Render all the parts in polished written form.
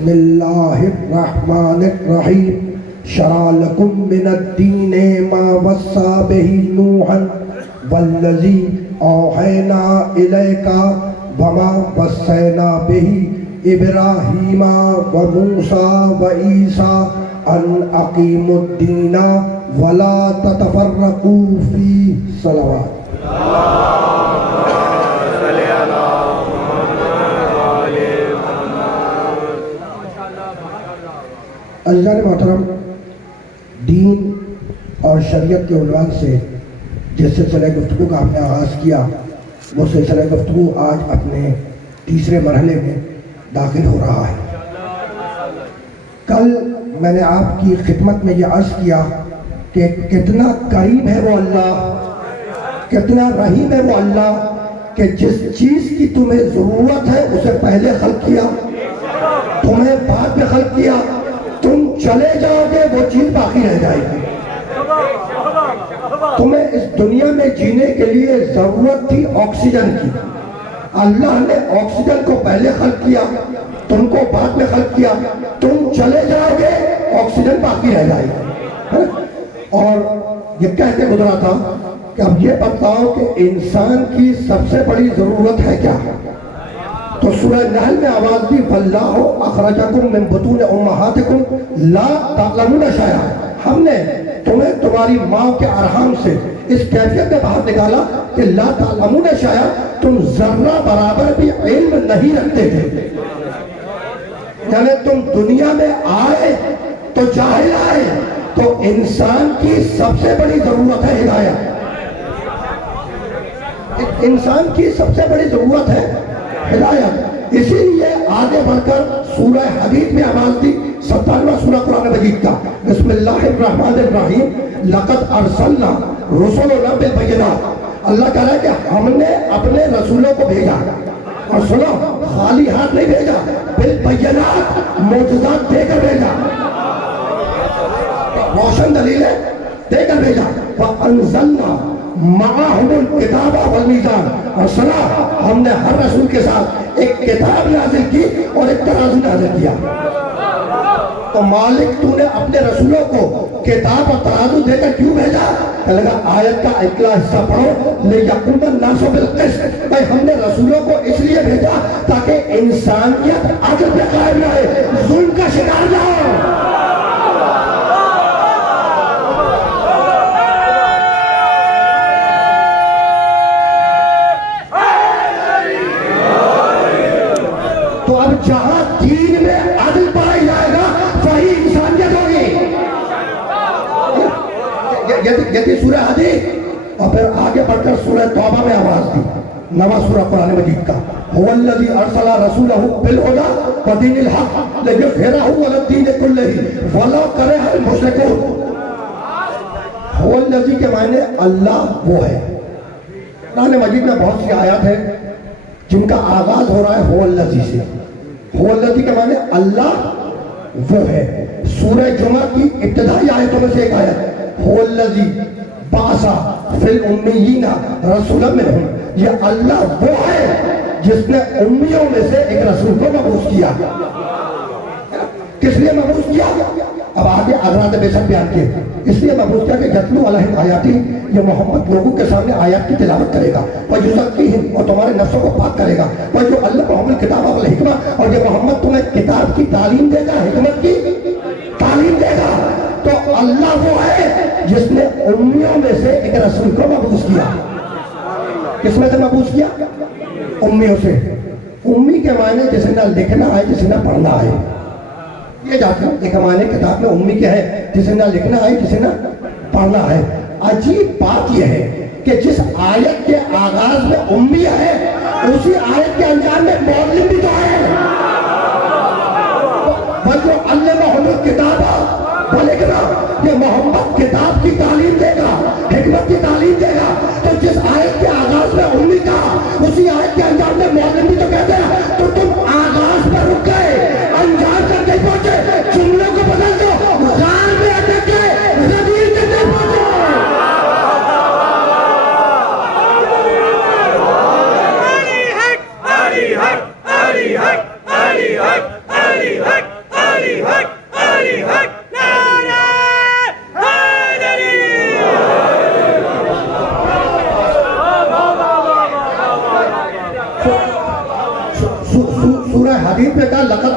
बिस्मिल्लाहिर्रहमानिर्रहीम शरा लकुम मिनद्दीन मा वस्सा बिही नूहन वल्लज़ी औहैना इलैका वमा वस्सैना बिही इब्राहीमा व मूसा व ईसा अन अकीमुद्दीना वला ततफर्रकू फी सलवात। अज़ीज़ान मोहतरम, दीन और शरीयत के उन्वान से जिस सिलसिला गुफ्तगू का हमने आगाज़ किया, वो सिलसिला गुफ्तगू आज अपने तीसरे मरहले में दाखिल हो रहा है। कल मैंने आपकी खिदमत में ये अर्ज़ किया कि कितना करीब है वो अल्लाह, कितना रहीम है वो अल्लाह कि जिस चीज़ की तुम्हें ज़रूरत है उसे पहले खल्क़ किया, तुम्हें बाद में खल्क़ किया। तुम चले जाओगे वो चीज बाकी रह जाएगी। तुम्हें इस दुनिया में जीने के लिए जरूरत थी ऑक्सीजन की, अल्लाह ने ऑक्सीजन को पहले खल्क़ किया, तुमको बाद में खल्क़ किया। तुम चले जाओगे ऑक्सीजन बाकी रह जाएगी। और ये कहते गुजरा था कि अब ये बताओ कि इंसान की सबसे बड़ी जरूरत है क्या? तो सूरह नहल में आवाज दी, वल्लाहु अखरजकुम मिन बुतून उम्महातिकुम ला तअलमून शैआ। हमने तुम्हें तुम्हारी माँ के अरहम से इस कैफियत में बाहर निकाला कि ला तअलमून शैआ, तुम जर्रा बराबर भी इल्म नहीं रखते थे। यानी तुम दुनिया में आए तो जाहिल आए। तो इंसान की सबसे बड़ी जरूरत है हिदायत। इंसान की सबसे बड़ी जरूरत है हिदायत। इसीलिए आगे बढ़कर सूरह हदीद में आवाज दी, 57वां सूरह कुरान मजीद का, बिस्मिल्लाहिर्रहमानिर्रहीम लक़द अरसलना रुसुलना बिल बय्यिनात। अल्लाह कह रहा है कि हमने अपने रसूलों को भेजा, और सुनो, खाली हाथ नहीं भेजा, बिल बय्यिनात, मोजज़ात देकर भेजा, रोशन दलीलें देकर भेजा। व अंज़लना माअहुमुल किताबा वल मीज़ान, और सुना, हमने हर रसूल के साथ एक किताब नाज़िल की और एक तराजू नाज़िल किया। तो मालिक तूने अपने रसूलों को किताब और तराजू देकर क्यों भेजा? लगा आयत का अगला हिस्सा पढ़ो, लियकुमन नासु बिल क़िस्त। भाई हमने रसूलों को इसलिए भेजा ताकि इंसानियत अदल पे कायम रहे, जुल्म का शिकार ना हो। तो अब जहां दीन में अदल पाया जाएगा वही इंसानियत होगी। यदि सूरह हदीद और फिर आगे बढ़कर सूरह तौबा में आवाज दी, नवा सूरह कुरान मजीद का, हुवल्लज़ी अरसला रसूलहु बिल हुदा व दीनिल हक़ लियुज़हिरहु अला दीन कुल्लिही वलौ करिहल मुश्रिकून। हुवल्लज़ी के मायने अल्लाह वो है। कुरान मजीद में बहुत सी आयत है जिनका आगाज हो रहा है हुवल्लज़ी से। हुवल्लज़ी के माने अल्लाह वो है। सूरह जुमा की इब्तिदाई आयतों में से एक आयत, हुवल्लज़ी बासा फिल उम्मीयीना रसूलन मिनहुम। ये अल्लाह वो है जिसने उम्मियों में से एक रसूल को मबूस किया। किस लिए मबूस किया? अब आगे हज़रात बेशक बयान किए, इसलिए मबूस किया कि यतलू अलैहिम आयाती, ये मोहम्मद लोगों के सामने आयत की तिलावत करेगा, वह युज़क्कीहिम, और तुम्हारे नफ्सों को पाक करेगा, वह जो अल्लाह मोहम्मद किताब वल हिकमा, और ये मोहम्मद तुम्हें किताब की तालीम देगा, हिकमत की तालीम देगा। तो अल्लाह वो है जिसने उम्मियों में से एक रसूल को मबूस किया। किसमें से मबूस किया? उम्मियों से। उम्मी के मायने जिसे ना लिखना है, जिसे ना पढ़ना है। ये जाते एक हमारे किताब में उम्मी क्या है? जिसे ना लिखना है, जिसे ना पढ़ना है। अजीब बात यह है कि जिस आयत के आगाज में उम्मी है, उसी आयत के अंजाम में मौलिम भी तो है। जो अल्लाह किताब बोलेगा, ये मोहम्मद किताब की तालीम देगा, हिकमत की तालीम देगा। तो जिस आयत के आगाज में उम्मी का, उसी आयत के अंजाम में मौलिम भी तो कहते हैं। तो तुम आगाज पर रुक गए, अंजाम तक नहीं पहुंचे, जुमलों को बदल दो, गाल में अटक गए, ज़मीर तक नहीं पहुंचे। अली हक, अली हक, अली हक, अली हक।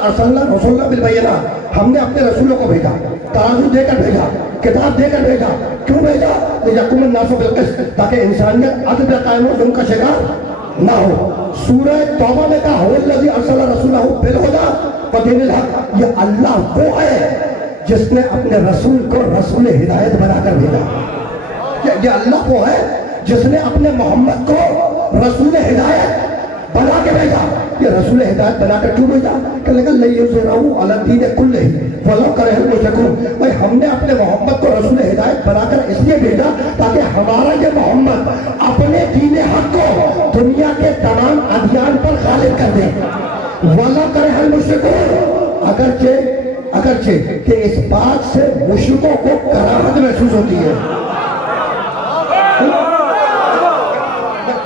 अरसलना रसूलना बिल बय्यिना, हमने अपने रसूलों को भेजा, तराजू देकर भेजा, किताब देकर भेजा। क्यों भेजा? यकुमुन नासु बिल क़िस्त, ताकि इंसानियत अदल पे कायम हो, जुल्म का शिकार ना हो। सूरह तौबा में कहा हुवल्लज़ी अरसला रसूलहु बिल हुदा व दीनिल हक़, ये अल्लाह वो है जिसने अपने रसूल को रसूल हिदायत बनाकर भेजा। ये अल्लाह वो है जिसने अपने मोहम्मद को रसूल हिदायत बना के भेजा। ये रसूल हिदायत बनाकर क्यों भेजा? भाई हमने अपने मोहम्मद को रसूल हिदायत बनाकर इसलिए भेजा ताकि हमारा ये मोहम्मद अपने दीन हक को दुनिया के तमाम अभियान पर गालिब कर दे। वला करे हल मुश्रिकून, अगरचे कि इस बात से मुश्रिकों को कराहत महसूस होती है।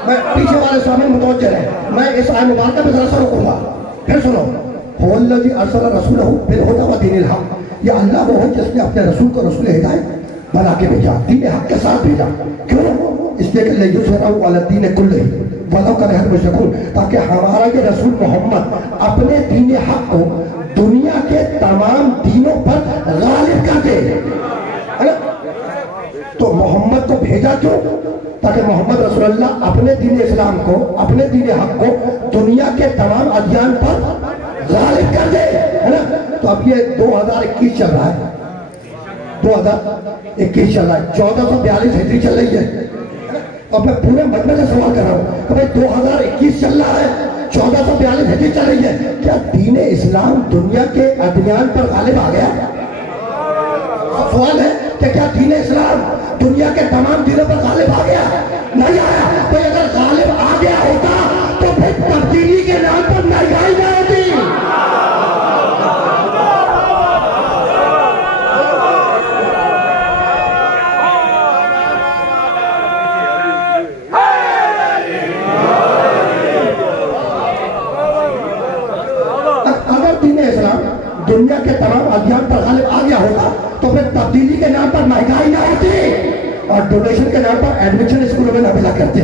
मैं पीछे वाले सामने मुतवज्जह है, मैं इस आयत मुबारक पे जरा सा रुकूंगा। फिर सुनो, हुवल्लज़ी अरसला रसूलहु बिल हुदा व दीनिल हक़, ये अल्लाह वो है जिसने अपने रसूल को रसूल हिदायत बना के भेजा, दीन हक के साथ भेजा। क्यों? इसलिए कि लियुज़हिरहु अला दीन कुल्लिही वलौ करिहल मुश्रिकून, ताकि हमारा ये रसूल मोहम्मद अपने दीन हक को दुनिया के तमाम दीनों पर गालिब कर दे, है ना? तो मोहम्मद को भेजा क्यों? ताकि मोहम्मद रसूलुल्लाह अपने दीन इस्लाम को, अपने दीन हक को दुनिया के तमाम अध्ययन पर गालिब कर दे, है ना? तो अब ये 2021 चल रहा है, 2021 चल रहा है, 1442 हिजरी चल रही है। अब मैं पूरे मजमे से सवाल कर रहा हूँ कि भाई 2021 चल रहा है, 1442 हिजरी चल रही है, क्या दीन इस्लाम दुनिया के अध्ययन पर गालिब आ गया? सवाल है कि क्या दीन इस्लाम दुनिया के तमाम दिनों पर गालिब आ गया? नहीं आया। तो अगर गालिब आ गया होता तो फिर तब्दीली के नाम पर महंगाई ना होती। अगर दीन इस्लाम दुनिया के तमाम अध्ययन पर गालिब आ गया होता तो फिर तब्दीली के नाम पर महंगाई ना होती और डोनेशन के नाम पर एडमिशन स्कूलों में ना मिला करते,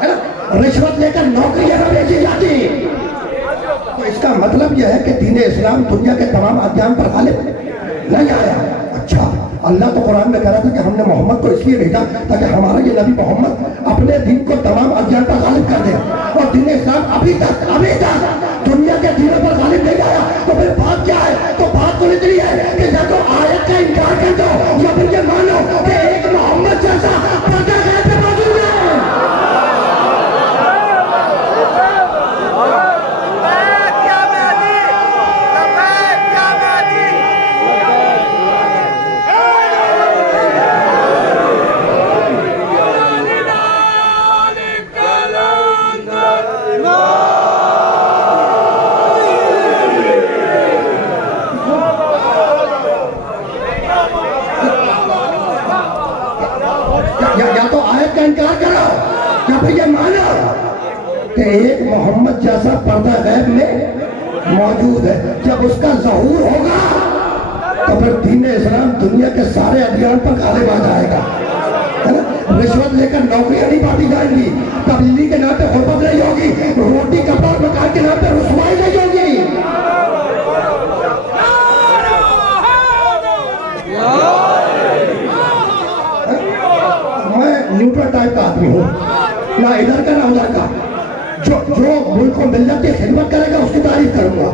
है ना? रिश्वत लेकर नौकरियां ना भेजी जाती। तो इसका मतलब यह है कि दीन इस्लाम दुनिया के तमाम अध्ययन पर गालिब नहीं आया। अच्छा, अल्लाह तो कुरान में कह रहा था कि हमने मोहम्मद को इसलिए भेजा ताकि हमारा ये नबी मोहम्मद अपने दिन को तमाम अध्ययन पर गालिब कर दे, और दीन इस्लाम अभी तक दुनिया के दीनों पर गालिब नहीं आया। तो फिर बात क्या है? तो बात तो इतनी है कि या तो आयत का इनकार कर दो या फिर ये मानो कि एक मोहम्मद जैसा पर्दा गैर पे मौजूद है। या तो आयत का इनकार करो या फिर ये मानो कि एक मोहम्मद जैसा पर्दा गैब में मौजूद है। जब उसका ज़हूर होगा तो फिर दीन इस्लाम दुनिया के सारे अध्ययन पर गालिब आ जाएगा, है ना? रिश्वत लेकर नौकरियां नहीं बांटी जाएंगी, तब्दीली के नाम पे हुर्मत नहीं होगी, रोटी कपड़ा मकान के नाम पे रुसवाई नहीं होगी। न्यूट्रल टाइप का आदमी हूँ, ना इधर का ना उधर का। जो मुल्क को मिलत की खिदमत करेगा उसकी तारीफ करूंगा,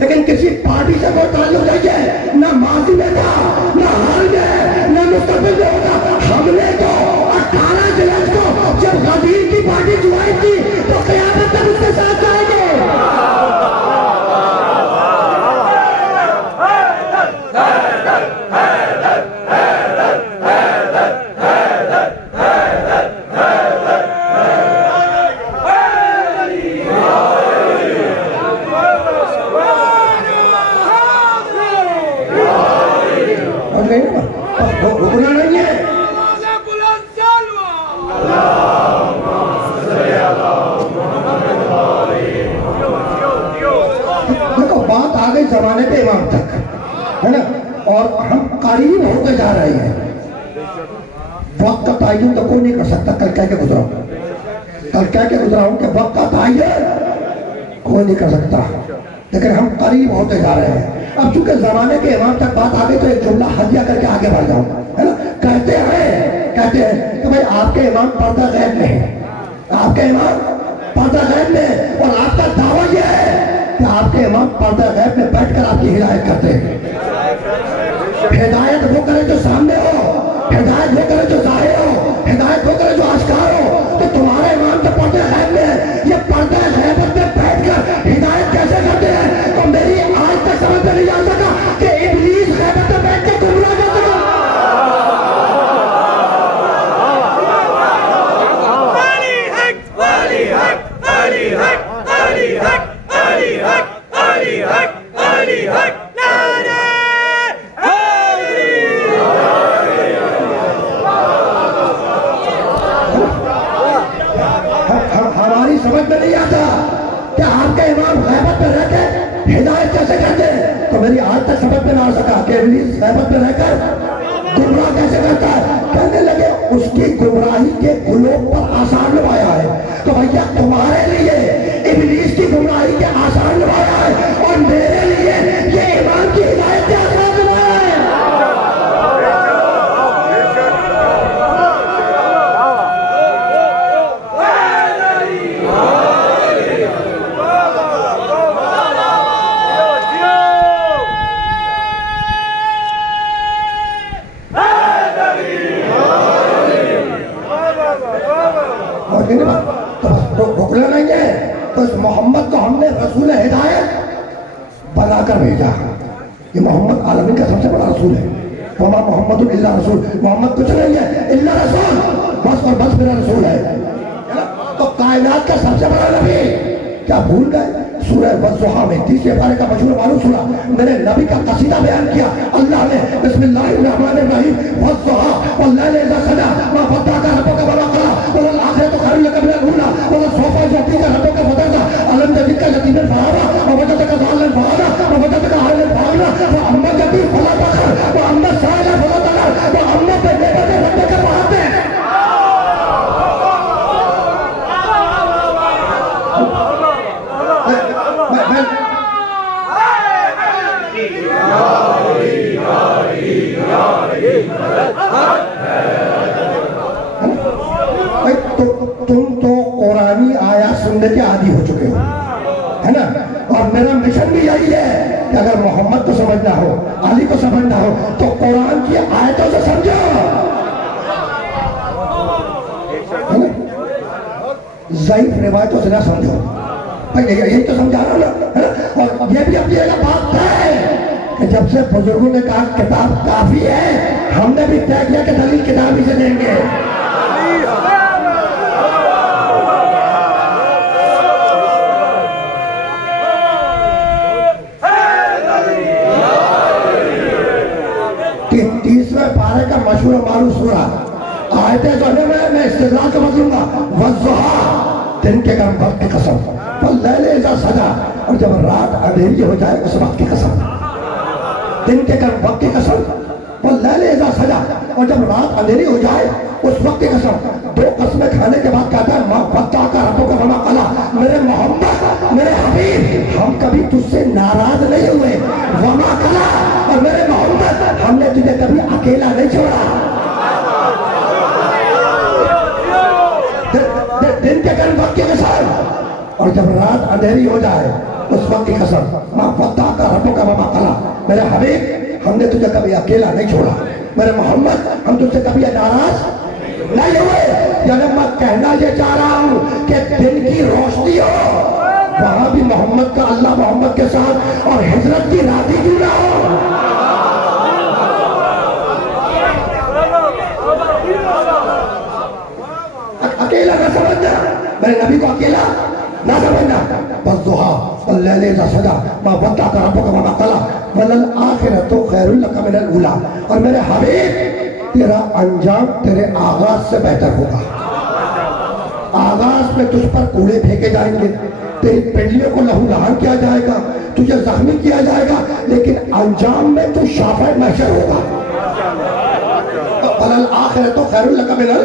लेकिन किसी पार्टी से कोई ताल्लुक नहीं है, ना माजी में था, ना हाल में, ना मुस्तकबिल में होगा। हमने तो 18 जुलाई को जब गदीर की पार्टी जुलाई थी तो क़यामत तक उसके साथ जाएंगे। रुकना नहीं है। देखो बात आ गई जमाने पे इमाम तक, है ना? और हम करीब होते जा रहे हैं। वक्त का तयन तो कोई नहीं कर सकता। कल कह के गुजरा हूं कि वक्त का तयन कोई नहीं कर सकता, लेकिन हम करीब होते जा रहे हैं। अब चूंकि जमाने के इमाम तक बात आ गई तो एक जुमला हदिया करके आगे बढ़ जाऊं, है ना। कहते हैं कि भाई आपके इमाम पर्दा गैब में है, आपके इमाम पर्दा गैब में, और आपका दावा यह है कि आपके इमाम पर्दा गैब में बैठकर आपकी हिदायत करते हैं। हिदायत वो करे जो सामने हो, हिदायत वो करे जो जाहिर हो, हिदायत वो करे जो आश्कार हो। तो तुम्हारे इमाम तो पर्दा गैब में है, ये पर्दा गैबत में बैठकर हिदायत कैसे करते हैं? तो मेरी आज तक समझ में नहीं आ सका कि इब्लीस गैबत में बैठ के गुमराह करते हैं। हमारी समझ में नहीं आता कि आपके इमाम गैबत में रहकर हिदायत कैसे करते हैं। तो मेरी आज तक समझ में ना आ सका कि इब्लीस गैबत में रहकर गुमराह कैसे करता है। कहने लगे उसकी गुमराही के गुलोब पर आसान लगाया है। तो भैया तुम्हारे लिए इब्लीस की गुमराही के आसान लगाया है, और मेरे लिए ये ईमान की हिदायत के आसान लगाया है। तो रुकना नहीं है, तो इस मोहम्मद को हमने रसूल हिदायत बनाकर भेजा। ये मोहम्मद आलमीन का सबसे बड़ा रसूल है। वमा मोहम्मद इल्ला रसूल, मोहम्मद कुछ नहीं है इल्ला रसूल, बस और बस मेरा रसूल है ना? तो कायनात का सबसे बड़ा नबी क्या भूल गए? सूरह वज़्ज़ुहा में 30 पारे का मशहूर मालूम सुना, मेरे नबी का कसीदा बयान किया अल्लाह ने। बिस्मिल्लाहिर्रहमानिर्रहीम, वज़्ज़ुहा वल्लैलि इज़ा सजा मा वद्दाअका रब्बुका वमा क़ला वल आखिरतु खैरुल लका मिनल ऊला वल सौफा यु'तीका रब्बुका फतरदा अलम यजिदका यतीमन फआवा व वजदका ज़ालिमन फआदा व वजदका आइलन फअगना व अम्मा यतीम फला तक़हर व अम्मा साइला फला तनहर व अम्मा बिनि'मति रब्बिका फहद्दिस। तुम तो कुरानी आया सुनने के आदी हो चुके हो, है ना। और मेरा मिशन भी यही है कि अगर मोहम्मद को समझना हो, अली को समझना हो, तो कुरान की आयतों से समझो, है ना। ज़ईफ रिवायतों से ना समझो। भाई यही तो समझा रहा ना, है ना। और ये भी अपनी जगह बात है कि जब से बुजुर्गों ने कहा किताब काफी है, हमने भी तय किया कि दलील किताब ही से देंगे। तीसवें पारे का मशहूर मारूफ सूरा आयतें जो है मैं इस्तिदलाल को बदलूंगा। वज़्ज़ुहा, दिन के गर्म वक्त की कसम, वल्लैलि इज़ा सजा, और जब रात अंधेरी हो जाए उस वक्त की कसम। दिन के गर्म वक्त की कसम, वल्लैलि इज़ा सजा, और जब रात अंधेरी हो जाए उस वक्त की कसम। दो कसमें खाने के बाद कहता है मा वद्दाअका रब्बुका वमा क़ला, मेरे मोहम्मद, मेरे हबीब, हम कभी तुझसे नाराज नहीं हुए। वमा क़ला, और मेरे मोहम्मद, हमने तुझे कभी अकेला नहीं छोड़ा। दिन के गर्म वक्त की कसम, और जब रात अंधेरी हो जाए उस वक्त की कसम। मा वद्दाअका रब्बुका वमा क़ला, मेरे हबीब, हमने तुझे कभी अकेला नहीं छोड़ा। मेरे मोहम्मद, हम तुझसे कभी नाराज नहीं हुए। यानी मैं कहना ये चाह रहा हूं कि दिन की रोशनी हो, वहां भी मोहम्मद का, अल्लाह मोहम्मद के साथ, और हिजरत की रात ही क्यों ना हो। अकेला ना समझना, मेरे नबी को अकेला ना समझना। वज़्ज़ुहा वल्लैलि इज़ा सजा मा वद्दाअका रब्बुका वमा क़ला वल आखिरतु खैरुल लका मिनल ऊला, और मेरे हबीब, तेरा अंजाम तेरे आगाज से बेहतर होगा। आगाज में तुझ पर कूड़े फेंके जाएंगे, तेरी पिंडलियों को लहू लहान किया जाएगा, तुझे जख्मी किया जाएगा, लेकिन अंजाम में तू शाफ़े महशर होगा। वल आखिरतु खैरुल लका मिनल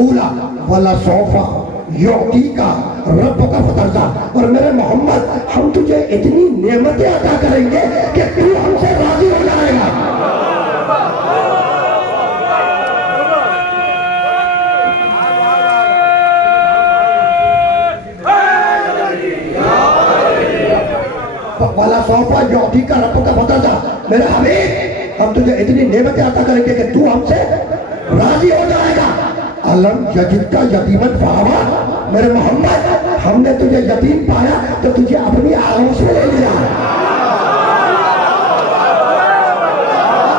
ऊला वल सौफा युती का रब का फतरजा, और मेरे मोहम्मद हम तुझे इतनी नेमतें अता करेंगे कि तू हमसे राजी हो जाएगा। वाला सौफा युती का रब का फतरजा, मेरे हबीब हम तुझे इतनी नेमतें अता करेंगे कि तू हमसे राजी हो जाएगा। अलम यजिद का यतीमन फहावा, मेरे मोहम्मद हमने तुझे यतीम पाया तो तुझे अपनी आगोश में ले लिया।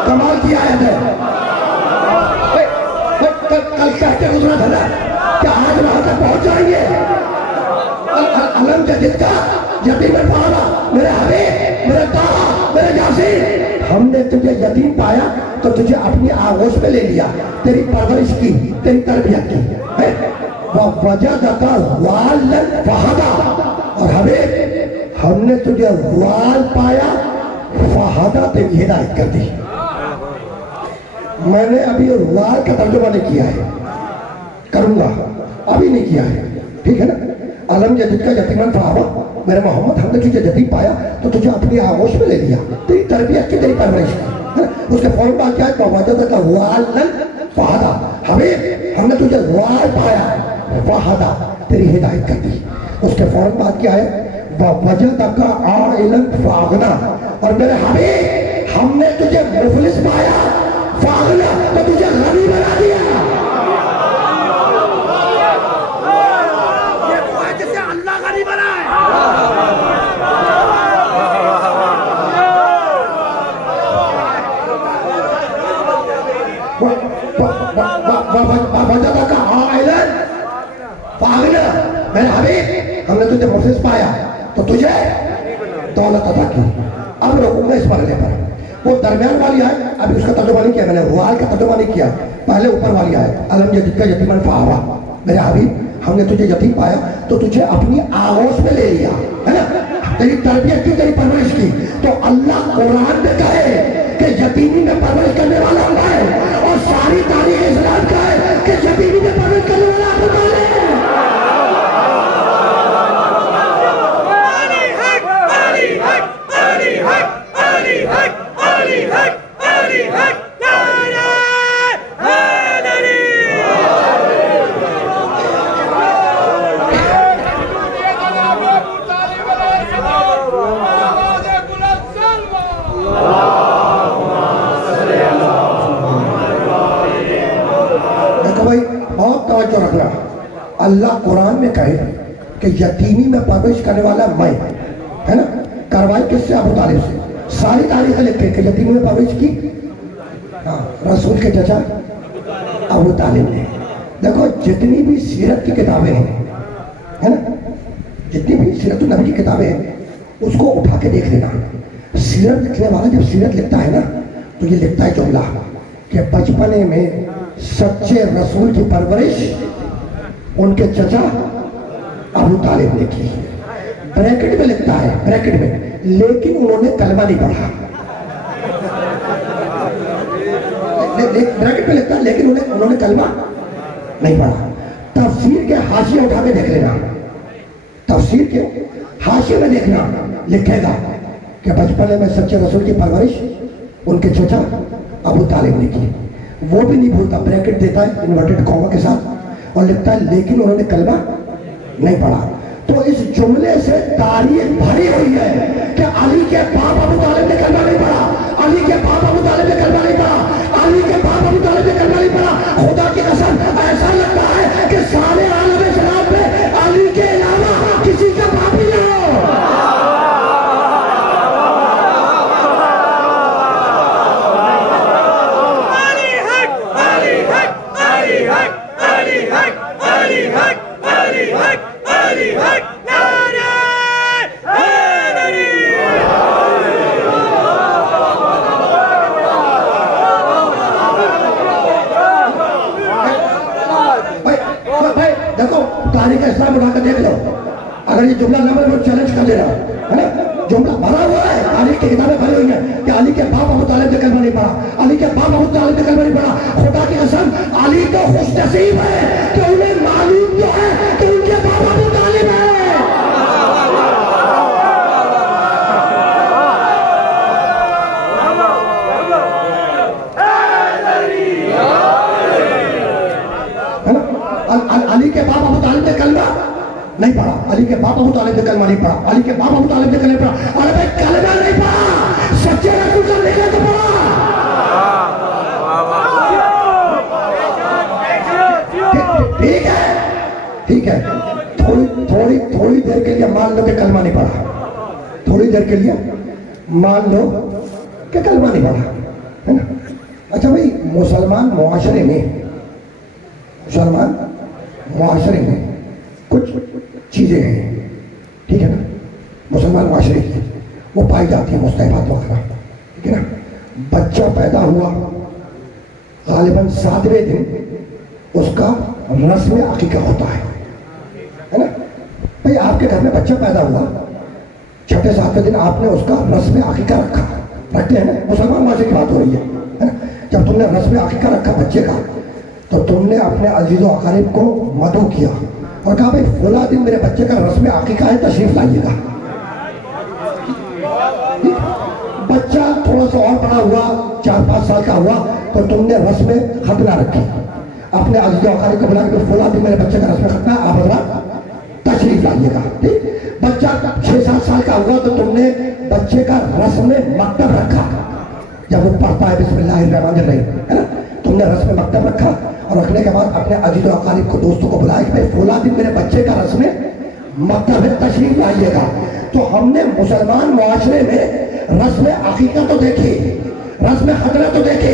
कमाल की आयत है। कल कहते गुजरा था ना कि आज वहां तक पहुंच जाएंगे। अलम यजिद का यतीमन फहावा, मेरे हबीब, मेरे ताहा, मेरे यासीन, हमने तुझे यतीम पाया तो तुझे अपनी आगोश में ले लिया, तेरी परवरिश की, तेरी तरबियत की। वजदका वालन फहदा, और हमें हमने तुझे वाल पाया, फहदा तेरी हिदायत कर दी। मैंने अभी वाल का तर्जुमा नहीं किया है, करूंगा, अभी नहीं किया है, ठीक है ना। अलम यजिद का यतीमन फहावा, मेरे मोहम्मद हमने तुझे यतीम पाया तो तुझे अपनी आगोश में ले लिया, तेरी तरबियत की, तेरी परवरिश की। उसके फौरन बाद क्या है, वजदका वालन फहदा, हमें हमने तुझे वाल पाया, फहदा तेरी हिदायत कर दी। उसके फौरन बाद क्या है, वजदका आइलन फागना, और मेरे हबीब हमने तुझे मुफलिस पाया, फागना तो तुझे गनी बना दिया। जैसे अल्लाह गनी बनाए। मेरे हबीब हमने तुझे मुफलिस पाया तो तुझे दौलत अता की। अब रुकूंगा इस मरहले पर। वो दरमियान वाली आए, अभी उसका तर्जुमा नहीं किया मैंने, वाल का तर्जुमा नहीं किया, पहले ऊपर वाली आए, अलम यजिद का यतीमन फहावा, मेरे हबीब हमने तुझे यतीम पाया तो तुझे अपनी आगोश में ले लिया, है ना, तेरी तरबियत की, तेरी परवरिश की। तो अल्लाह कुरान में कहे कि यतीमी में परवरिश करने वाला अल्लाह है, और सारी तारीख इस्लाम का है कि यतीमी में परवरिश करने वाला अल्लाह है। अल्लाह कुरान में कहे कि यतीमी में परवरिश करने वाला मैं, है ना, कार्रवाई किससे, अबू तालिब से। सारी तारीख लिखे कि यतीमी में परवरिश की, हाँ, रसूल के चचा अबू तालिब ने। देखो जितनी भी सीरत की किताबें हैं, है ना, जितनी भी सीरत नबी की किताबें हैं उसको उठा के देख लेना। सीरत लिखने वाला जब सीरत लिखता है ना तो ये लिखता है जुमला कि बचपने में सच्चे रसूल की परवरिश उनके चचा अबू तालिब ने की। ब्रैकेट में लिखता है, ब्रैकेट में, लेकिन उन्होंने कलमा नहीं पढ़ा। ब्रैकेट में लिखता है लेकिन उन्होंने कलमा नहीं पढ़ा। तफसीर के हाशिया उठा के देख लेना, तफसीर के हाशिया में देखना, लिखेगा कि बचपने में सच्चे रसूल की परवरिश उनके चचा अबू तालिब ने की। वो भी नहीं भूलता, ब्रैकेट देता है इन्वर्टेड कॉमा के साथ और लिखता है लेकिन उन्होंने कलमा नहीं पढ़ा। तो इस जुमले से तारीख भरी हुई है कि अली के बाप अबू तालिब ने कलमा नहीं पढ़ा, अली के बाप अबू तालिब ने कलमा नहीं पढ़ा, अली के बाप अबू तालिब ने कलमा नहीं पढ़ा। खुदा की कसम ऐसा लगता है कि सारे आलम इस्लाम में अली के अलावा किसी का बाप ही नहीं हो। तारीख इस्लाम उठाकर देख लो, अगर ये जुमला न बने तो चैलेंज कर देना, है ना, जुमला भरा हुआ है, तारीख की किताबें भरी हुई है कि अली के बाप अबू तालिब ने कलमा नहीं पढ़ा, अली के बाप अबू तालिब ने कलमा नहीं पढ़ा। खुदा की कसम अली तो खुशनसीब है कि उन्हें मालूम तो है कि अली के बाप अबू तालिब ने कलमा नहीं पढ़ा, अली के बाप अबू तालिब ने कलमा नहीं पढ़ा, अली के बाप अबू तालिब ने कलमा नहीं पढ़ा। अरे भाई कलमा नहीं पढ़ा, सच्चे रसूल से लेकर तो पढ़ा। ठीक है, ठीक है, थोड़ी थोड़ी थोड़ी देर के लिए मान लो कि कलमा नहीं पढ़ा, थोड़ी देर के लिए मान लो कि कलमा नहीं पढ़ा, है ना। अच्छा भाई, मुसलमान मुआशरे में कुछ चीजें हैं, ठीक है ना, मुसलमान मुआशरे की वो पाई जाती है, मुस्तहबात वगैरह, ठीक है ना। बच्चा पैदा हुआ, गालिबन 7वें दिन उसका रस्म अकीका होता है ना। भाई आपके घर में बच्चा पैदा हुआ, 6-7वें दिन आपने उसका रस्म अकीका रखते हैं ना, मुसलमान मुआशरे की बात हो रही है ना। जब तुमने रस्म अकीका रखा बच्चे का, तो तुमने अपने अजीज़ व अकारिब को मदऊ किया और कहा भाई फला दिन मेरे बच्चे का रस्म अकीका है, तशरीफ लाइएगा। बच्चा थोड़ा सा और बड़ा हुआ, 4-5 साल का हुआ, तो तुमने रस्म खतना रखी, अपने अजीज़ व अकारिब को बुला के फला दिन मेरे बच्चे का रस्म खतना है, आप हज़रात तशरीफ लाइएगा। ठीक, बच्चा 6-7 साल का हुआ तो तुमने बच्चे का रस्म मकतब रखा, जब वो पढ़ता है बिस्मिल्लाहिर्रहमानिर्रहीम, है ना, तुमने रस्म मकतब रखा और रखने के बाद अपने अजीज़ व अकारिब को, दोस्तों को बुलाया कि भाई फला दिन मेरे बच्चे का रस्म मकतब है, तशरीफ लाइएगा। तो हमने मुसलमान मुआशरे में रस्म अकीका तो देखी, रस्म खतना तो देखी,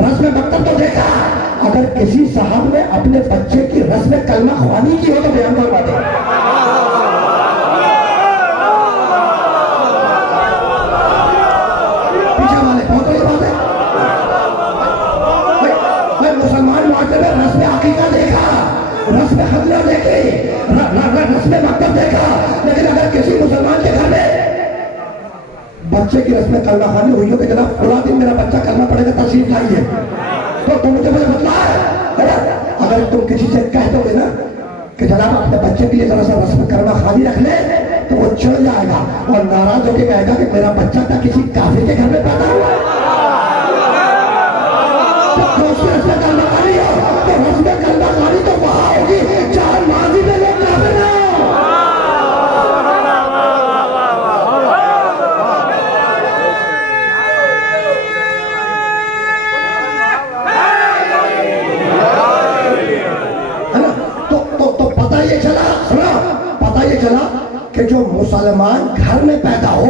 रस्म मकतब तो देखा। अगर किसी साहब ने अपने बच्चे की रस्म कलमा ख्वानी की हो तो बयान करवा दे। पीछे वाले बहुत बड़ी बात है। मैं मुसलमान मुआशरे में रस्म अकीका देखा, रस्म खतना देखी, रस्म मकतब देखा, लेकिन अगर किसी मुसलमान के घर में बच्चे की रस्म कलमा खानी हुई हो कि जनाब फला दिन मेरा बच्चा कलमा पढ़ेगा, तशरीफ लाइए, तो मुझे बदला है। अगर तुम किसी से कह दोगे ना कि जनाब अपने बच्चे के लिए जरा सा रस्म कलमा खानी रख ले, तो वो चिढ़ जाएगा और नाराज होकर कहेगा कि मेरा बच्चा था किसी काफिर के घर में पैदा हुआ। तो उसमें रस्म कलमा खानी हो तो रस्म कलमा खानी तो वहां होगी जहां माजी में लोग काफिर ना हो। चला कि जो मुसलमान घर में पैदा हो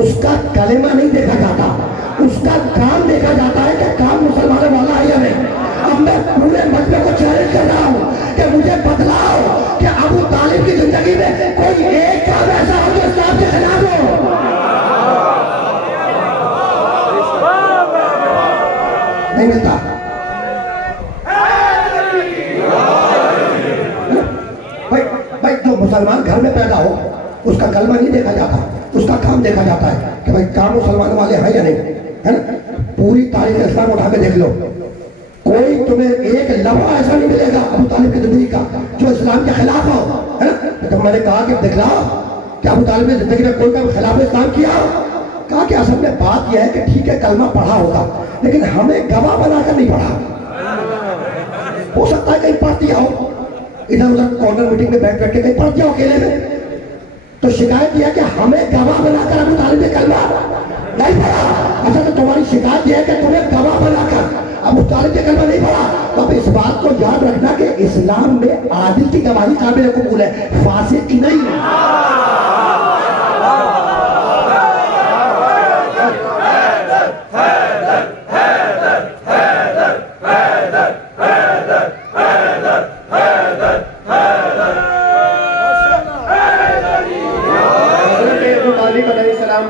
उसका कलेमा नहीं देखा जाता, उसका काम देखा जाता है कि काम मुसलमानों वाला है या नहीं। अब मैं पूरे मजमे को चैलेंज कर रहा हूं कि मुझे बतलाओ कि अबू तालिब की जिंदगी में कोई एक काम ऐसा हो जो इस्लाम के खिलाफ हो। नहीं मिलता। भाई जो मुसलमान घर में पैदा हो उसका कलमा नहीं देखा जाता, उसका काम देखा जाता है कि भाई काम मुसलमानों वाले हैं या नहीं, है ना। पूरी तारीख इस्लाम उठा के देख लो, कोई तुम्हें एक लम्हा ऐसा नहीं मिलेगा अबू तालिब की जिंदगी का जो इस्लाम के खिलाफ हो, है ना। तो मैंने कहा कि दिखलाओ कि अबू तालिब ने जिंदगी में कोई काम खिलाफ इस्लाम किया। कहा कि असल में बात यह है कि ठीक है कलमा पढ़ा होगा, लेकिन हमें गवाह बनाकर नहीं पढ़ा। हो सकता है कहीं पढ़ दिया हो, इधर उधर कॉर्नर मीटिंग में बैठ के कहीं पढ़ दिया अकेले में, तो शिकायत यह है कि हमें गवाह बनाकर अबू तालिब ने कलमा नहीं पढ़ा। अच्छा, तो तुम्हारी शिकायत यह है कि तुम्हें गवाह बनाकर अबू तालिब ने कलमा नहीं पढ़ा, तो अब इस बात को याद रखना कि इस्लाम में आदिल की गवाही काबिल कबूल है, फासिक की नहीं।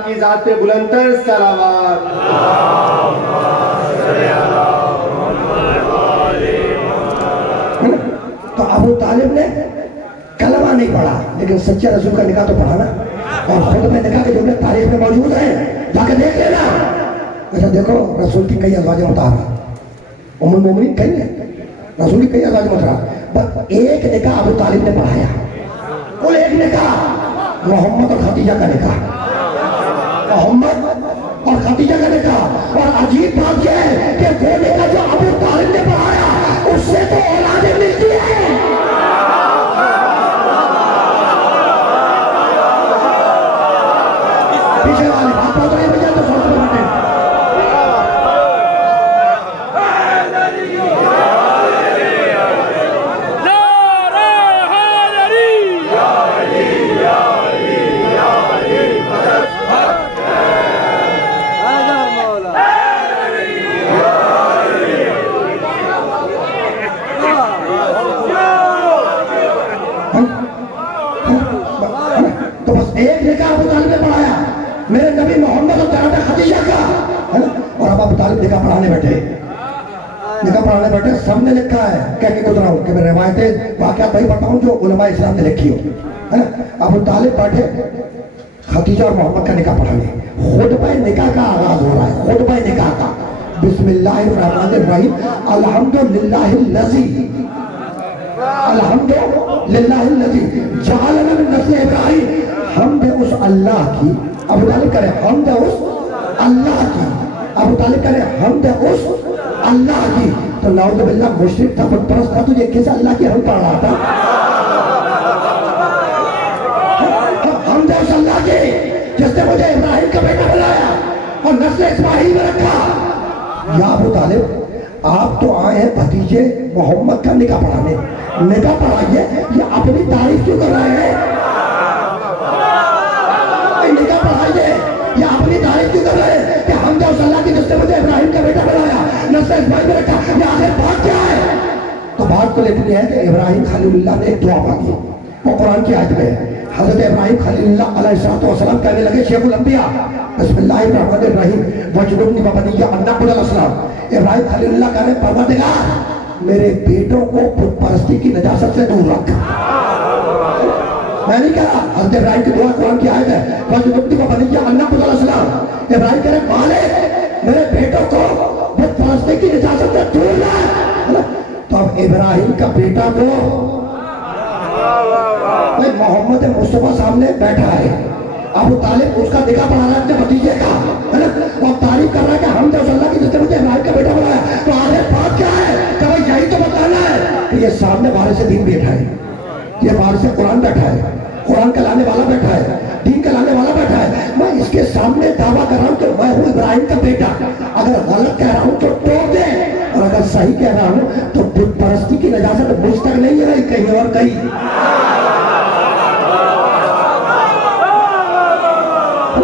की जात पे बुलंदतर सलावत। तो अबू तालिब ने कलमा नहीं पढ़ा, लेकिन सच्चे रसूल का निकाह तो पढ़ा ना, और खुद में निकाह के जुमले तारीख में मौजूद है, जाकर देख लेना। अच्छा देखो, रसूल की कई अज़वाज मुताहरा, उम्मुल मोमिनीन कई है, रसूल की कई अज़वाज मुताहरा, बस एक निकाह अबू तालिब ने पढ़ाया, कुल एक निकाह, मोहम्मद और खदीजा का निकाह, मोहम्मद और खदीजा का निकाह। और अजीब बात यह है कि वो निकाह जो अबू तालिब ने पढ़ाया उससे तो औलादें मिलती है। मेरे नबी मोहम्मद और जनाब खदीजा का, है ना। और अब अबू तालिब निकाह पढ़ाने बैठे, निकाह पढ़ाने बैठे। सबने लिखा है, कह के गुजरा हूँ कि मैं रिवायतें वाक़यात वही बताऊँ जो उलमा इस्लाम ने लिखी हो, है ना। अबू तालिब बैठे खदीजा और मोहम्मद का निकाह पढ़ाने। खुतबा निकाह का आगाज हो रहा है, खुतबा निकाह का। बिस्मिल्लाहिर्रहमानिर्रहीम, अल्हम्दुलिल्लाहिल्लज़ी, अल्हम्दुलिल्लाहिल्लज़ी जअलना मिन नस्ल इब्राहीम। हमद उस अल्लाह की, अबू तालिब करे हमद उस अल्लाह की, अबू तालिब करे हमद उस अल्लाह की। तो नाउज़ु बिल्लाह मुशरिक था, बुतपरस्त था, तुझे किस अल्लाह की हम पढ़ रहा था? हमद उस अल्लाह की जिसने मुझे इब्राहिम का बेटा बनाया और नस्ल इस्माइल में रखा। या अबू तालिब, आप तो आए हैं भतीजे मोहम्मद का निकाह पढ़ाने, निकाह पढ़ाइए, ये अपनी तारीफ क्यों कर रहे हैं? निकाह पढ़ाइए, ये अपनी तारीफ क्यों कर रहे हैं कि हम तो अल्लाह की जिसने मुझे इब्राहिम का बेटा बनाया, नस्ल इस्माइल में रखा। ये आखिर बात क्या है? तो बात तो इतनी है कि इब्राहिम खलीलुल्लाह ने एक दुआ मांगी, वो कुरान की आयत में है। हज़रत इब्राहिम खलीलुल्लाह अलैहिस्सलाम कहने लगे, शेखुल अंबिया बिस्मिल्लाहिर्रहमानिर्रहीम वजनुब्नी व बनिया अन नअबुदल असनाम। इब्राहिम खलीलुल्लाह कहने, परवरदिगार मेरे बेटों को बुत परस्ती की नजासत से दूर रख। मैं नहीं कह रहा, हज़रत इब्राहिम की दुआ कुरान की आयत है, वजनुब्नी व बनिया अन नअबुदल असनाम। इब्राहिम कह रहे, मालिक मेरे बेटों को बुत परस्ती की नजासत से दूर रख। तो अब इब्राहिम का बेटा को भाई मोहम्मद मुस्तफा सामने बैठा है, अबू तालिब उसका निकाह पढ़ा रहा है अपने भतीजे का, है ना। और तारीफ कर रहा है कि हम तो अल्लाह की जिसने मुझे इब्राहिम का बेटा बनाया। तो आगे बात क्या है कि भाई यही तो बताना है कि ये सामने वारिस दीन बैठा है, ये वारिस कुरान बैठा है, कुरान का लाने वाला बैठा है, दीन का लाने वाला बैठा है। मैं इसके सामने दावा कर रहा हूँ कि मैं हूँ इब्राहिम का बेटा। अगर गलत कह रहा हूँ तो टोक दे, और अगर सही कह रहा हूँ तो बुत परस्ती की नजासत मुझ तक नहीं है, कहीं और कहीं।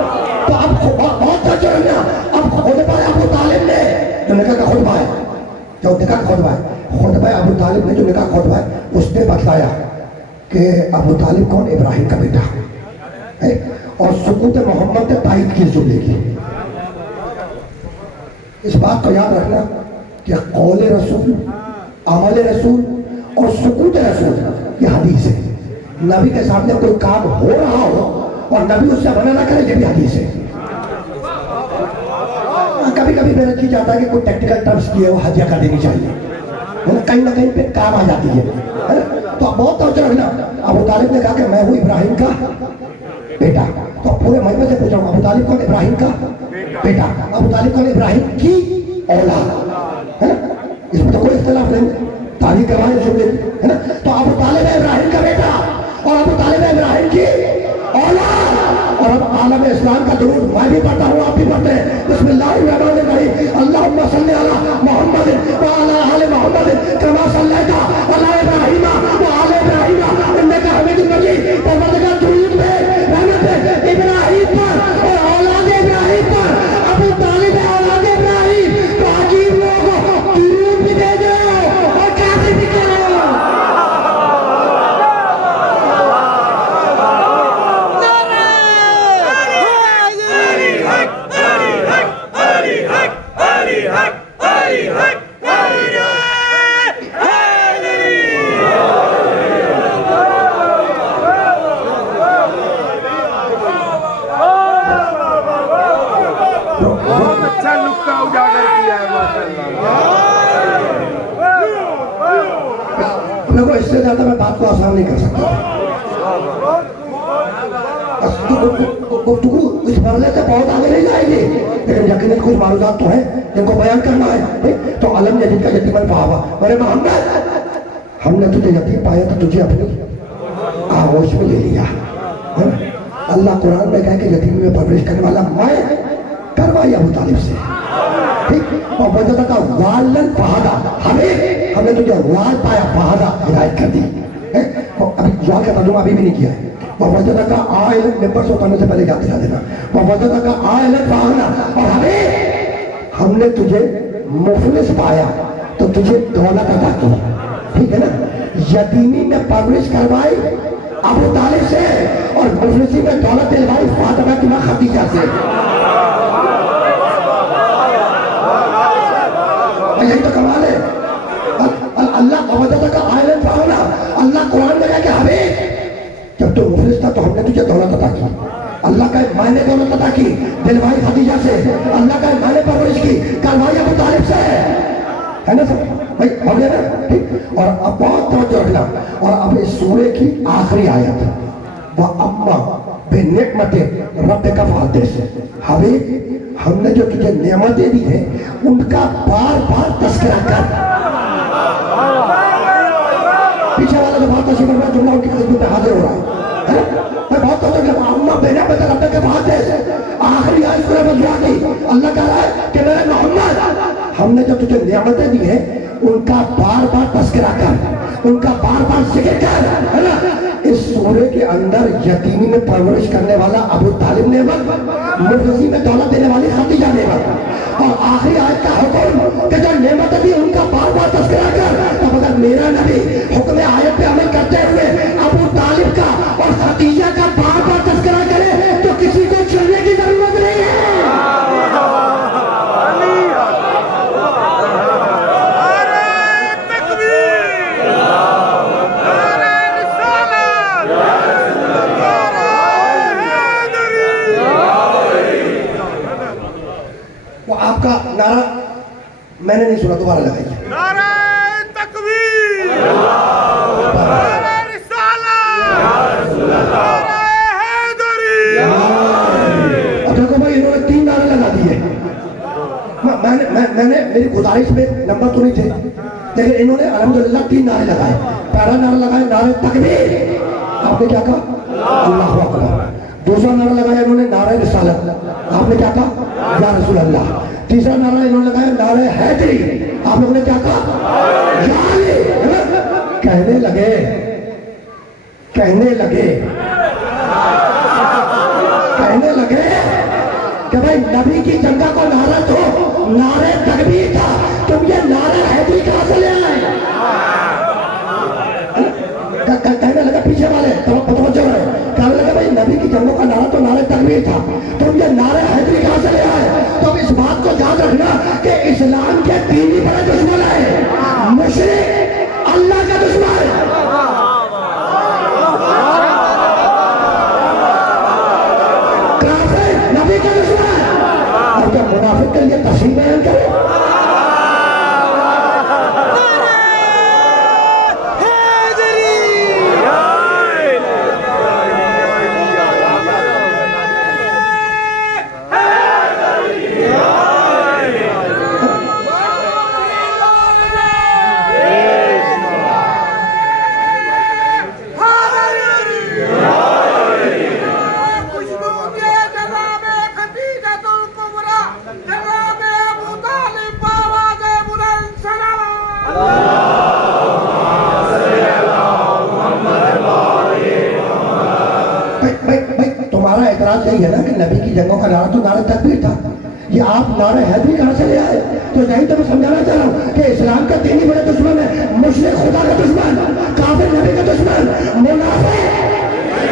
तो अब बहुत तर्जुमा, अब खुतबा अबू तालिब ने जो निकाह का खुतबा है, जो निकाह का खुतबा है, खुतबा अबू तालिब ने जो निकाह का खुतबा है, उसने बताया कि अबू तालिब कौन, इब्राहिम का बेटा है। और सुकूत मोहम्मद ने तायद की जुमले की। इस बात को याद रखना कि कौल रसूल, अमल रसूल और सुकूत रसूल ये हदीस है। नबी के सामने कोई काम हो रहा हो और नबी उससे मना ना करे, ये भी हदीस है। कभी कभी मेरा जी जाता है कि कोई टेक्निकल टर्म्स की है वो हदिया कर देनी चाहिए, कहीं ना कहीं पे काम आ जाती है। तो बहुत तवज्जो रखना। अबू तालिब ने कहा कि मैं हूँ इब्राहिम का बेटा। तो पूरे मजमे से पूछ रहा हूँ, अबू तालिब कौन, इब्राहिम का बेटा। अबू तालिब कौन, इब्राहिम की औलाद, है ना। इसमें तो कोई इख्तिलाफ नहीं, तारीख करवाए जुमले, है ना। तो अबू तालिब है इब्राहिम का बेटा और अबू तालिब है इब्राहिम की औलाद। और अब आलम इस्लाम का दुरूद मैं भी पढ़ता हूँ, आप भी पढ़ते हैं। बिस्मिल्लाहिर्रहमानिर्रहीम, अल्लाहुम्मा सल्ली अला मुहम्मद व अला आलि मुहम्मद कमा सल्लैता अला इब्राहीम व आलि इब्राहीम इन्नका हमीदुम मजीद। परवरदिगार दुरूद में रहमत इब्राहिम पर और औलाद इब्राहिम पर। अबू तालिब है औलाद इब्राहिम, तो अजीब लोग दुरूद भी दे दो और काफिर भी करो। अच्छा नुक्ता उजागर किया है माशाअल्लाह। देखो, इससे ज्यादा मैं बात को आसान नहीं कर सकता। गुफ्तगू इस मरले से बहुत आगे नहीं जाएगी, लेकिन यकीनन कुछ मालूमात तो है जिनको बयान करना है। तो अलम यजीद का यतीमन पावा, अरे मोहम्मद हमने तुझे यतीम पाया तो तुझे अपनी आगोश में ले लिया। अल्लाह कुरान में कहे कि यतीम में परवरिश करने वाला मैं करवाई अबू तालिब से, ठीक। और वजह का वालन फहादा, हमने तुझे वाल पाया, फहादा हिदायत कर दी है। अभी वाल का तर्जुमा अभी भी नहीं किया है। और वजह का आयलन मेंबर से उतरने से पहले याद दिला देना। और वजह का आयलन फहादा, और हमने तुझे मुफलिस पाया तो तुझे दौलत अदा की, ठीक है ना। यतीमी में परवरिश करवाई अबू तालिब से और मुफलिसी में दौलत दिलवाई फातिमा की मां खदीजा से। यही तो कमाल है। अल्लाह अवदत का आयरन पाओना, अल्लाह कुरान में कहा कि हबीब जब तू मुफलिस था तो हमने तुझे दौलत अता की। अल्लाह का मायने दौलत अता की दिलवाई खदीजा से। अल्लाह का मायने परवरिश की करवाई अबू तालिब से, है ना सब भाई, हमने ना ठीक। और अब बहुत तवज्जो रखना। और अब इस सूरे की आखिरी आयत वह अम्मा बेनिअमते रब्बिका फहद्दिस। हबीब हमने जो तुझे नेमतें दी हैं उनका बार बार तस्करा कर। पीछे वाला जो बात तस्वीर में जुमला उनकी खिदमत में हाजिर हो रहा है। मैं बहुत अम्मा बेनिअमते रब्बिका फहद्दिस आखिरी आयत सूरह बकरा की। अल्लाह कह रहा है कि मेरे मोहम्मद हमने जो तुझे नेमतें दी हैं उनका बार बार तस्करा कर, उनका बार बार जिक्र कर, है ना। इस सूरे के अंदर यतीमी में परवरिश करने वाला अबू तालिब नेमत, मुफलिसी में दौलत देने वाली खदीजा नेमत, और आखिरी आयत का हुक्म कि जो नेमत दी उनका बार बार तस्करा कर। अब अगर मेरा नबी हुक्म आयत पे अमल करते हुए अबू तालिब का और खदीजा का बार बार तस्करा करे तो किसी को चुनने की जरूरत नहीं है। आपका नारा मैंने नहीं सुना, दोबारा लगाइए। नारा तकबीर, नारा रिसालत, नारा हैदरी। अब देखो भाई इन्होंने 3 नारे लगा दिए। मैंने मेरी गुजारिश में नंबर तो नहीं थे, लेकिन इन्होंने अल्हम्दुलिल्लाह 3 नारे लगाए। पहला नारा लगाया नारे तकबीर, आपने क्या कहा? अल्लाहु अकबर। दूसरा नारा लगाया इन्होंने नारे रिसालत, आपने क्या कहा? या रसूल अल्लाह। तीसरा नारा इन्होंने लगाया नारे हैदरी, आप लोगों ने क्या कहा? या अली। कहने लगे कि भाई नबी की जंगा को नारा तो नारे तकबीर था, तुम ये नारे हैदरी कहां से ले आए? कहने लगा पीछे वाले तवज्जो रहे, कहने लगे भाई नबी की जंगों का नारा तो नारे तकबीर था, तुम ये नारे हैदरी कहां से ले आए? तो इस बात को याद रखना कि इस्लाम के 3 ही बड़े दुश्मन है, मुशरिक, अल्लाह का दुश्मन, काफिर, नबी का दुश्मन। और जब मुनाफिक के लिए तफसील बयान करो, एतराज यही है ना कि नबी की जंगों का नारा तो नारा तकबीर था, ये आप नारा हैदरी कहां से ले आए? तो यही तो मैं समझाना चाह रहा हूं कि इस्लाम का 3 ही बड़े दुश्मन है, मुशरिक खुदा का दुश्मन, काफिर नबी का दुश्मन, मुनाफिक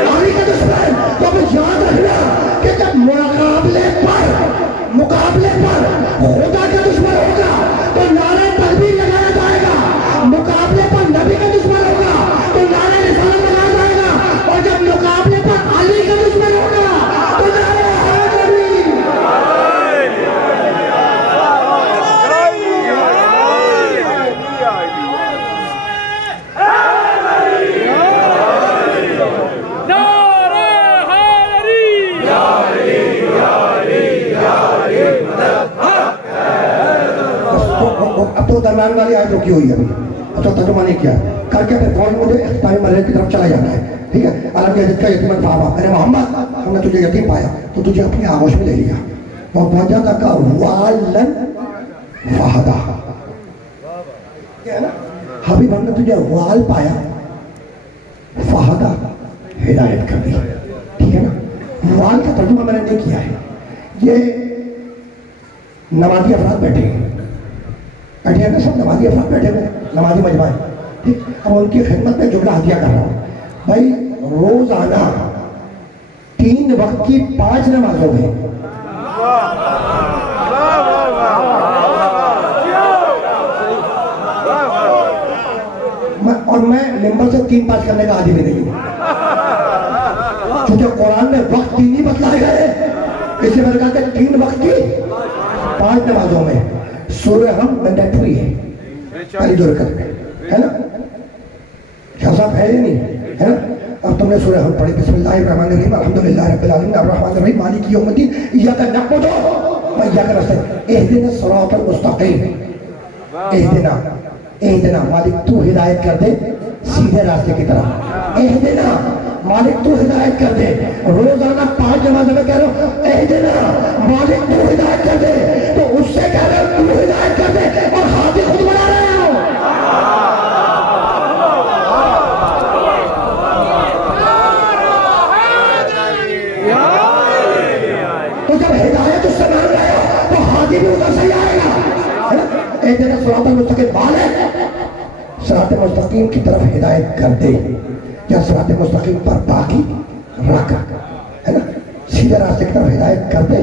अली का दुश्मन। तो अब याद रखना कि जब मुकाबले पर खुदा का दुश्मन होगा तो नारा तकबीर लगाया जाएगा, मुकाबले पर नबी का दुश्मन होगा तो नारा रिसालत लगाया जाएगा, और जब मुकाबले पर अली का दुश्मन होगा तो नारा हैदरी। अब तो दरम्यान वाली आयत रुकी हुई है अभी, अब तो तर्जुमा नहीं किया करके फिर फौरन मुझे इख्तितामी मरहले की तरफ चला जाना है, ठीक है। अलम यजिदका यतीमन फआवा, अरे मोहम्मद हमने तुझे यतीम पाया तो तुझे अपनी आगोश में ले लिया, और वजदका वालन फहदा, क्या है ना हबीब, हमने तुझे वाल पाया, फहदा हिदायत कर दी, ठीक है ना। वाल का तर्जुमा मैंने नहीं किया है, ये नमाजी अफराद बैठे हैं ना, सब नमाजी अफराद बैठे हुए, नमाजी मजमा है, ठीक। अब उनकी खिदमत में जुमला हदिया कर रहा हूँ भाई। रोजाना 3 वक्त की 5 नमाजों में और मैं नंबर से 3-5 करने का आदि भी नहीं हूं, क्योंकि कुरान में वक्त 3 ही बतलाए गए। इसी मैंने कहा कि 3 वक्त की 5 नमाजों में सूरह हम मैंडेटरी है, पहली दो रकअत में, है ना? क्या साहब है या नहीं, है ना? अब तुमने सूरह हम पढ़ी, बिस्मिल्लाहिर्रहमानिर्रहीम, अल्हम्दुलिल्लाहि रब्बिल आलमीन, अर्रहमानिर्रहीम, मालिकी यौमिद्दीन, इय्याका नअबुदु व इय्याका नस्तईन, इहदिनस सिरातल मुस्तकीम, इहदिना मालिक तू हिदायत कर दे सीधे रास्ते की तरफ, इहदिना मालिक तू हिदायत कर दे। रोजाना 5 नमाज़ में कह रहा हूँ इहदिना मालिक तू हिदायत कर दे, तो उससे कह रहे हो तू हिदायत कर दे और हाथी खुद बना रहे हो। तो जब हिदायत उससे मांग रहे हो तो हाथी भी उधर से आएगा, है ना? इहदिना सिरातल मुस्तकीम, मालिक सिरात मुस्तकीम की तरफ हिदायत कर दे, या सिरात मुस्तकीम पर बाकी रख, है ना? सीधे रास्ते की तरफ हिदायत कर दे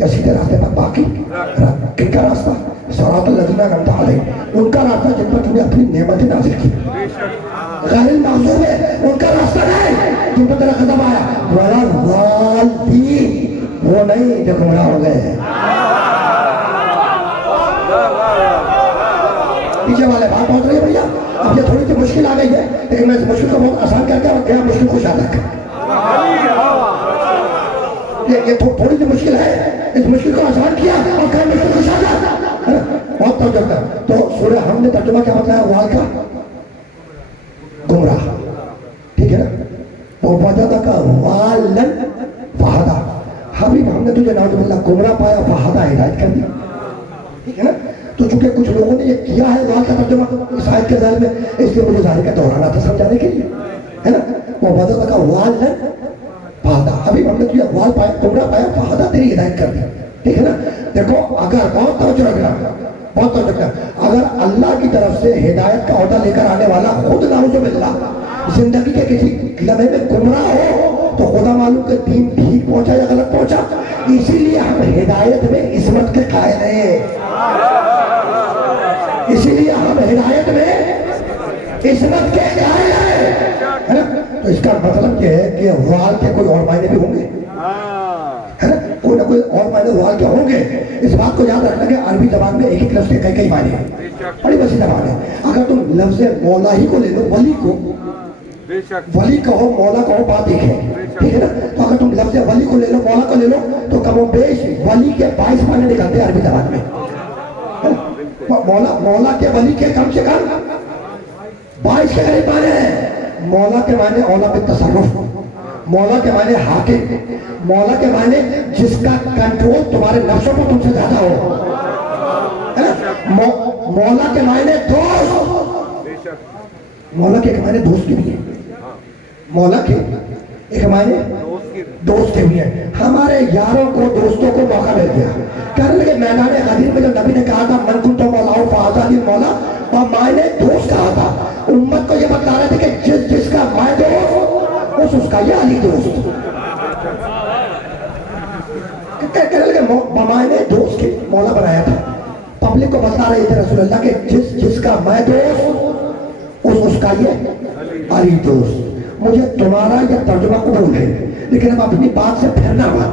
या सीधे रास्ते पर बाकी रख। किनका रास्ता? सिरातल लज़ीना अनअमता अलैहिम, उनका रास्ता जिन पर तूने अपनी नेमतें नाज़िल की। गैरिल मग़ज़ूब है उनका रास्ता नहीं जिन पर तेरा ग़ज़ब आया, वला ज़ालिमीन वो नहीं जो गुमराह हो गए। पीछे वाले बात पहुंच रही है भैया। अब ये थोड़ी सी मुश्किल आ गई है, लेकिन मैं इस मुश्किल को बहुत आसान करके और गया मुश्किल को शादा कर। ये थोड़ी सी मुश्किल है, इस मुश्किल को आसान किया और क्या मुश्किल को शादा, है ना? बहुत तर्जुमा। तो सूरह हमने तर्जुमा क्या बताया? वाल का गुमराह, ठीक है ना? वो वजदा का वालन फहदा, हबीब हमने तुझे नाउजुबिल्लाह गुमराह पाया, फहदा हिदायत कर दी, ठीक है ना? तो चूंकि कुछ लोगों ने ये किया है वाल का तर्जुमा इस आयत के ज़हन में, इसलिए मुझे जाहिर का दोहराना था समझाने के लिए, है ना? वो वजदा का वालन फहदा, हबीब हमने तुझे वाल पाया, गुमराह पाया, फहदा तेरी हिदायत कर दी, ठीक है ना? देखो अगर बहुत तवज्जो रखना, बहुत तवज्जो रखना, अगर अल्लाह की तरफ से हिदायत का औहदा लेकर आने वाला खुद नाउजुबिल्लाह जिंदगी के किसी लम्हे में गुमराह हो तो खुदा मालूम के दीन ठीक पहुंचा या गलत पहुंचा। इसीलिए हम हिदायत में इस्मत के कायल हैं, इसीलिए हम हिदायत में इस्मत के कायल हैं, है ना? तो इसका मतलब ये है कि वाल के कोई और मायने भी होंगे, है ना? कोई ना कोई और मायने वाल के होंगे। इस बात को याद रखना कि अरबी जबान में एक एक लफ्ज के कई मायने हैं, बड़ी वसी जबान है। अगर तुम लफ्ज मौला ही को ले लो, वली को वली कहो मौला कहो बात एक है, ठीक है ना? तो अगर तुम लफ्ज वली को ले लो, मौला को ले लो, तो कमोबेश वली के 22 मायने निकलते हैं अरबी जबान में, है ना? मौला के वली के कम से कम 22 के करीब मायने हैं। मौला के मायने औला पे तसर्रुफ, मौला के मायने हाकिम, मौला के मायने जिसका कंट्रोल तुम्हारे नफ्सों पर तुमसे ज्यादा हो, है ना? मौला के मायने दोस्त, मौला के मायने दोस्त के भी है, मौला के एक मायने दोस्त के भी है। हमारे यारों को दोस्तों को मौका मिल गया, कहने लगे मैदान गदीर में जब नबी ने कहा था मन कुंतो मौलाओ फाज़ादी मौला, और मायने दोस्त कहा था, उम्मत को ये बता रहे थे कि जिसका मैं दोस्त उसका ये अली दोस्त, कहने लगे मायने दोस्त के मौला बनाया था। पब्लिक को बता रहे थे रसूलुल्लाह के जिसका मैं दोस्त उसका ये अली दोस्त। मुझे तुम्हारा यह तर्जुमा कबूल है, लेकिन अब अपनी बात से फिरना मत,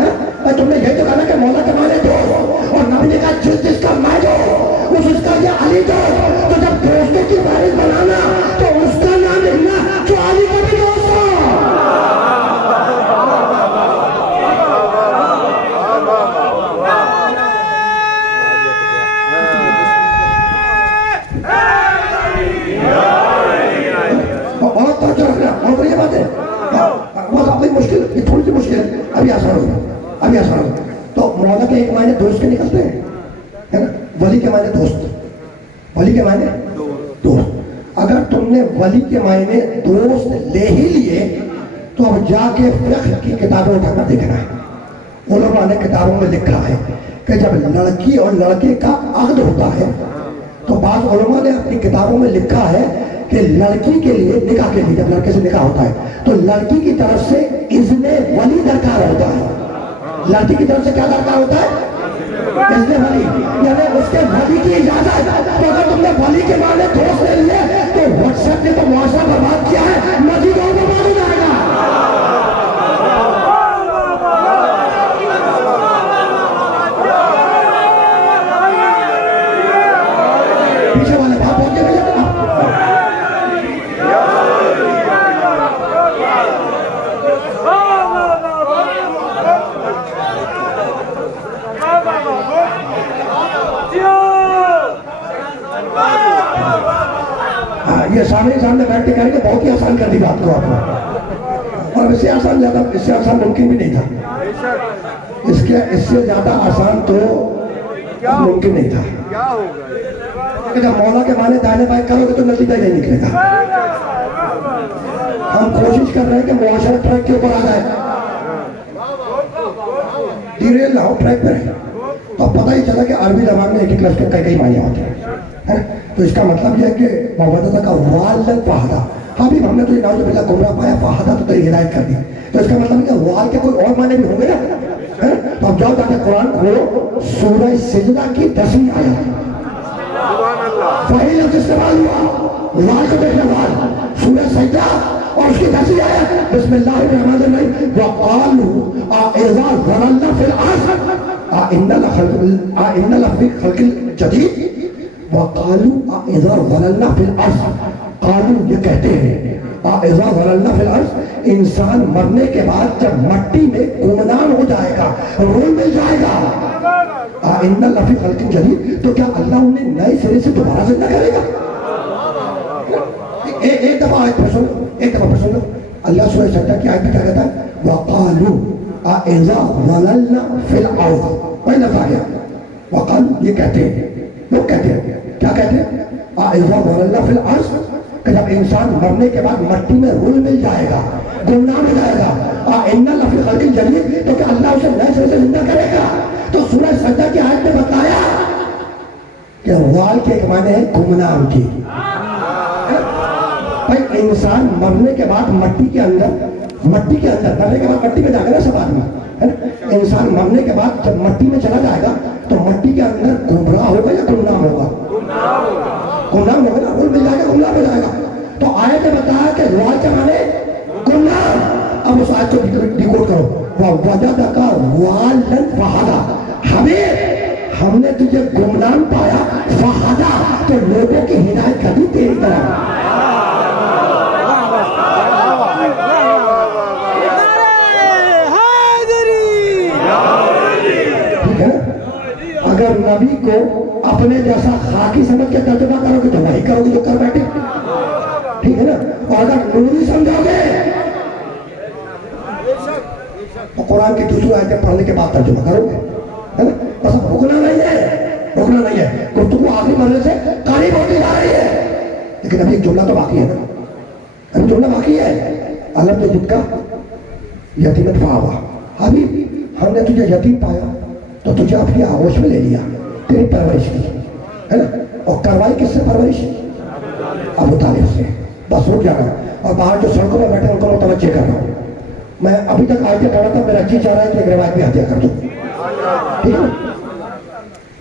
है? तुमने यही तो कहा कि मौला के माने दोस्त, और नबी ने कहा जिसका मैं दोस्त उसका ये अली दोस्त। तो जब दोस्तों की बारिश बनाना तो उसका नाम लिखना जो अली का भी दोस्त हो। और ये बात है बहुत अपनी मुश्किल, ये थोड़ी सी मुश्किल है, अभी आसान होगा, अभी आसान होगा। तो मौला के एक मायने दोस्त के निकलते हैं, है ना? वली के मायने दोस्त, वली के मायने दोस्त। अगर तुमने वली के मायने दोस्त ले ही लिए तो अब जाके फिक्र की किताबें उठाकर देखना। उलमा ने किताबों में लिखा है कि जब लड़की और लड़के का अक़्द होता है तो बाद उलमा ने अपनी किताबों में लिखा है कि लड़की के लिए निकाह के लिए जब लड़के से निकाह होता है तो लड़की की तरफ से इज़्ने वली दरकार होता है। लड़की की तरफ से क्या दरकार होता है? इज़्ने वली, यानी उसके वली की इजाजत। तो अगर तुमने वली के माने दोस्त ले लिए तो व्हाट्सएप ने तो मुआशरा बर्बाद किया है, मजीद और बर्बाद हो जाएगा। पीछे वाले भाव बोल के भेजा था। ये सामने बैठ के करेंगे, बहुत ही आसान कर दी बात को आपने। और इससे आसान ज्यादा, इससे आसान मुमकिन भी नहीं था। इससे ज्यादा आसान तो मुमकिन नहीं था। क्या होगा? कि जब मौला के माने दाहिने बाएं करोगे तो नतीजा ही नहीं निकलेगा। हम कोशिश कर रहे हैं कि मुआशरा ट्रैक के ऊपर आ जाए, धीरे लाओ ट्रैक पर है। तो पता ही चला कि अरबी जबान में एक एक लफ्ज के कई मायने आते हैं। तो इसका मतलब यह है कि मोहम्मद का वाल फहादा, हबीब हमने तो नाउज़ बिल्लाह गुमराह पाया, फहादा तो तेरी हिदायत कर दी। तो इसका मतलब है कि वाल के कोई और मायने भी होंगे ना। तो अब जाओ जाके कुरान खोलो, सूरह सिजदा की 10वीं आयत, वही लफ्ज इस्तेमाल हुआ, वाल को देखना, वाल, सूरह सजदा और उसकी 10वीं आयत, बिस्मिल्लाहिर्रहमानिर्रहीम, वक़ालू अइज़ा ज़ललना फिल अर्ज़ इन्ना लफ़ी ख़ल्क़िल जदीद, वक़ालू अइज़ा ज़ललना फिल अर्ज़, कालू ये कहते हैं, अइज़ा ज़ललना फिल अर्ज़, इंसान मरने के बाद जब मट्टी में गुमनाम हो जाएगा, रोल मिल जाएगा, इन्ना लफ़ी ख़ल्क़िल जदीद, तो क्या अल्लाह उन्हें नए सिरे से दोबारा जिंदा करेगा? एक दफा आयत पर सुनो, एक दफा पर सुनो। अल्लाह सूरह सजदा की आयत में क्या कहता है? वक़ालू अइज़ा ज़ललना फिल अर्ज़, वही लफ्ज़ आ गया। वक़ालू ये कहते हैं, लोग कहते हैं, क्या कहते हैं? अइज़ा ज़ललना फिल अर्ज़, कि जब इंसान मरने के बाद मट्टी में रूल मिल जाएगा, गुमनाम हो जाएगा, इन्ना लफ़ी ख़ल्क़िल जदीद, तो क्या अल्लाह उसे नए सिरे से जिंदा करेगा? तो सूरह सजदा की आयत में बताया कि वाल के एक माने है गुमनाम की। भाई इंसान मरने के बाद मट्टी के अंदर मरने के बाद मट्टी में जाएगा ना सब आदमी, है ना। इंसान मरने के बाद जब मट्टी में चला जाएगा तो मट्टी के अंदर गुमराह होगा या गुमनाम होगा? गुमनाम होगा ना, मिल जाएगा, गुमनाम हो जाएगा। तो आयत ने बताया कि वाल के माने गुमनाम। अब उस आयत को डिकोड करो, वजदका वालन फहादा, हमें हमने तुझे गुमनाम पाया, फहादा तो लोगों की हिदायत कर दी तेरी तरफ। ठीक है ना। अगर नबी को अपने जैसा खाकी समझ के तर्जुमा करोगे तो वही करोगे जो कर बैठे, ठीक है ना। और अगर नूरी समझोगे तो कुरान की दूसरी आयतें पढ़ने के बाद तर्जुमा करोगे, है ना। बस अब रुकना नहीं है, रुकना नहीं है, गुफ्तगू आखिरी मरने से करीब होती जा रही है। लेकिन अभी एक जुमला तो बाकी है ना, अभी जुमला बाकी है। अलम जिसका यतीमत फावा, अभी हमने तुझे यतीम पाया तो तुझे अपनी आगोश में ले लिया, तेरी परवरिश की, है ना। और करवाई किससे परवरिश? अबू तालिब से। बस रुक जाना। और बाहर जो सड़कों में बैठे उनको मुतवज्जे कर रहा हूँ। मैं अभी तक आयतें पढ़ा था, मेरा जी चाह रहा है कि एक रिवायत भी हत्या कर दूं, ठीक है ना।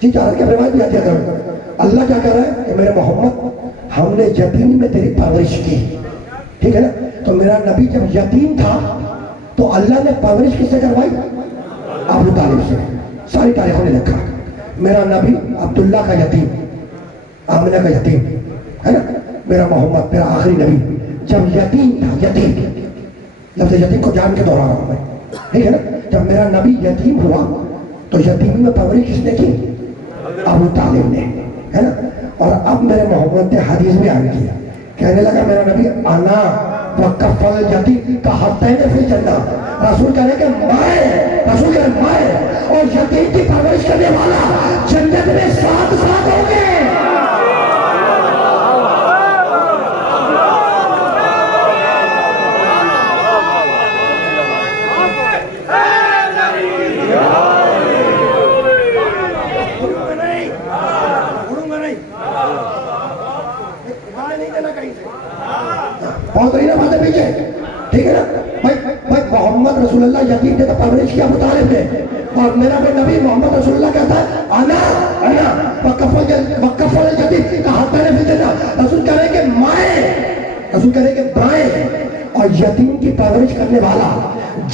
जी चाह रहा है कि रिवायत भी हत्या कर दूं। अल्लाह क्या कह रहा है कि मेरे मोहम्मद हमने यतीमी में तेरी परवरिश की, ठीक है ना। तो मेरा नबी जब यतीम था तो अल्लाह ने परवरिश किससे करवाई? अबू तालिब से। सारी तारीखों ने लिखा, मेरा नबी अब्दुल्ला का यतीम, आमिना का यतीम, है ना। मेरा मोहम्मद, मेरा आखिरी नबी जब यतीम था, यतीम लफ्ज़ यतीम को जान के दोहरा रहा हूं मैं, ठीक है ना। जब मेरा नबी यतीम हुआ तो यतीमी में परवरिश किसने की? अबू तालिब ने, है ना। और अब मेरे मोहम्मद ने हदीस में आगे किया, कहने लगा मेरा नबी आना वकफल यतीम का हत्तैन फिल जन्नह, रसूल कह रहे कि रसूल कह रहे मैं और यतीम की परवरिश करने वाला जन्नत में साथ साथ होंगे। नहीं देना कहीं से। बहुत रही ना बातें पीछे, ठीक है ना भाई। भाई मोहम्मद रसूलुल्लाह यतीम थे तो परवरिश किया अबू तालिब ने, और मेरा भाई नबी मोहम्मद रसूलुल्लाह कहता है अना अना वकफल यतीम का हाथ मैंने फिर देना। रसूल कह रहे हैं कि माए, रसूल कह रहे हैं कि बाएं, और यतीम की परवरिश करने वाला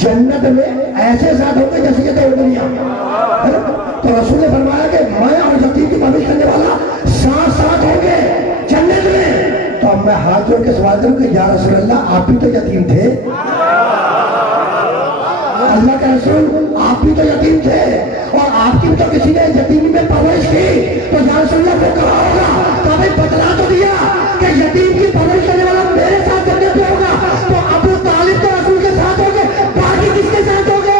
जन्नत में ऐसे साथ होंगे जैसे ये दो दुनिया, है ना। तो रसूल ने फरमाया कि मैं और यतीम की परवरिश करने वाला साथ साथ होंगे जन्नत में। तो अब मैं हाथ जोड़ के सवाल करूं कि या रसूल अल्लाह आप भी तो यतीम थे, अल्लाह के रसूल आप भी तो यतीम थे, और आपकी भी तो किसी ने यतीमी में परवरिश की, तो या रसूल अल्लाह को कहा होगा तो भाई बतला तो दिया कि यतीम की परवरिश करने वाला मेरे साथ जन्नत में होगा। तो अबू तालिब तो रसूल के साथ हो गए, बाकी किसके साथ हो गए?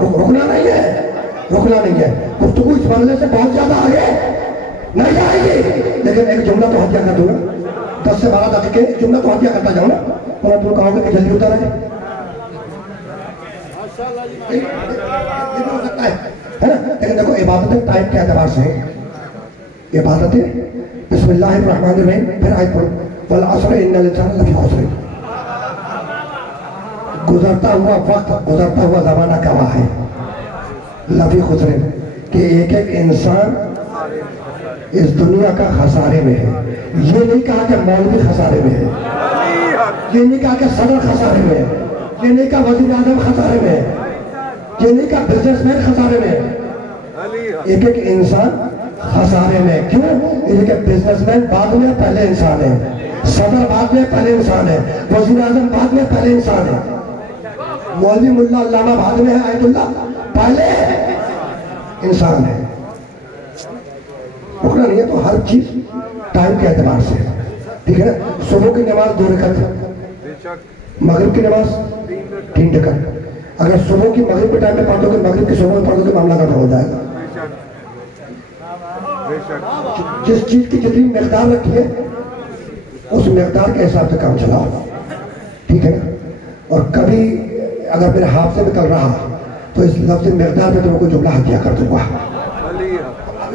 रुकना नहीं है, रुकना नहीं है। गुफ्तगू इस मामले से बहुत ज्यादा आगे नहीं जाएगी, लेकिन एक जुमला तो हत्या कर दूंगा, 10 से 12 दाखिले एक जुमला तो हत्या करता जाऊँ ना, और तुम कहोगे कि जल्दी उतर है, ये भी हो सकता है ना। लेकिन देखो इबादतें टाइम के एतबार से, इबादतें बिस्मिल्लाहिर्रहमानिर्रहीम, फिर आयत पढ़ो वल असर इन्नल इंसान लफी खुस्र। गुजरता हुआ वक्त, गुजरता हुआ जमाना गवाह है, लफी खुसरे कि एक एक इंसान इस दुनिया का खसारे में है। ये नहीं कहा कि मौलवी खसारे में है, ये नहीं कहा कि सदर खसारे में है, ये नहीं कहा वजीर आजम खसारे में है, ये नहीं कहा बिजनेसमैन खसारे में है। एक एक इंसान खसारे में, क्यों? इसलिए बिजनेसमैन बाद में पहले इंसान है, सदर बाद में पहले इंसान है, वजीर आजम बाद में पहले इंसान है, मौलवी मुल्ला अल्लामा बाद में है, आयतुल्ला पहले इंसान है। रुकना नहीं है। तो हर चीज टाइम के एतबार से, ठीक है ना। सुबह की नमाज 2 रकात, मगरिब की नमाज 3 रकात। अगर सुबह की मगरिब के टाइम में पढ़ दोगे, मगरिब की सुबह में पढ़ दोगे, मामला खत्म हो जाएगा। जिस चीज की जितनी मिकदार रखी है उस मिकदार के हिसाब से काम चलाओ, ठीक है ना। और कभी अगर मेरे हाथ से निकल रहा तो इस लफ्ज़ मिकदार पे तुमको जुमला हत्या कर दूंगा।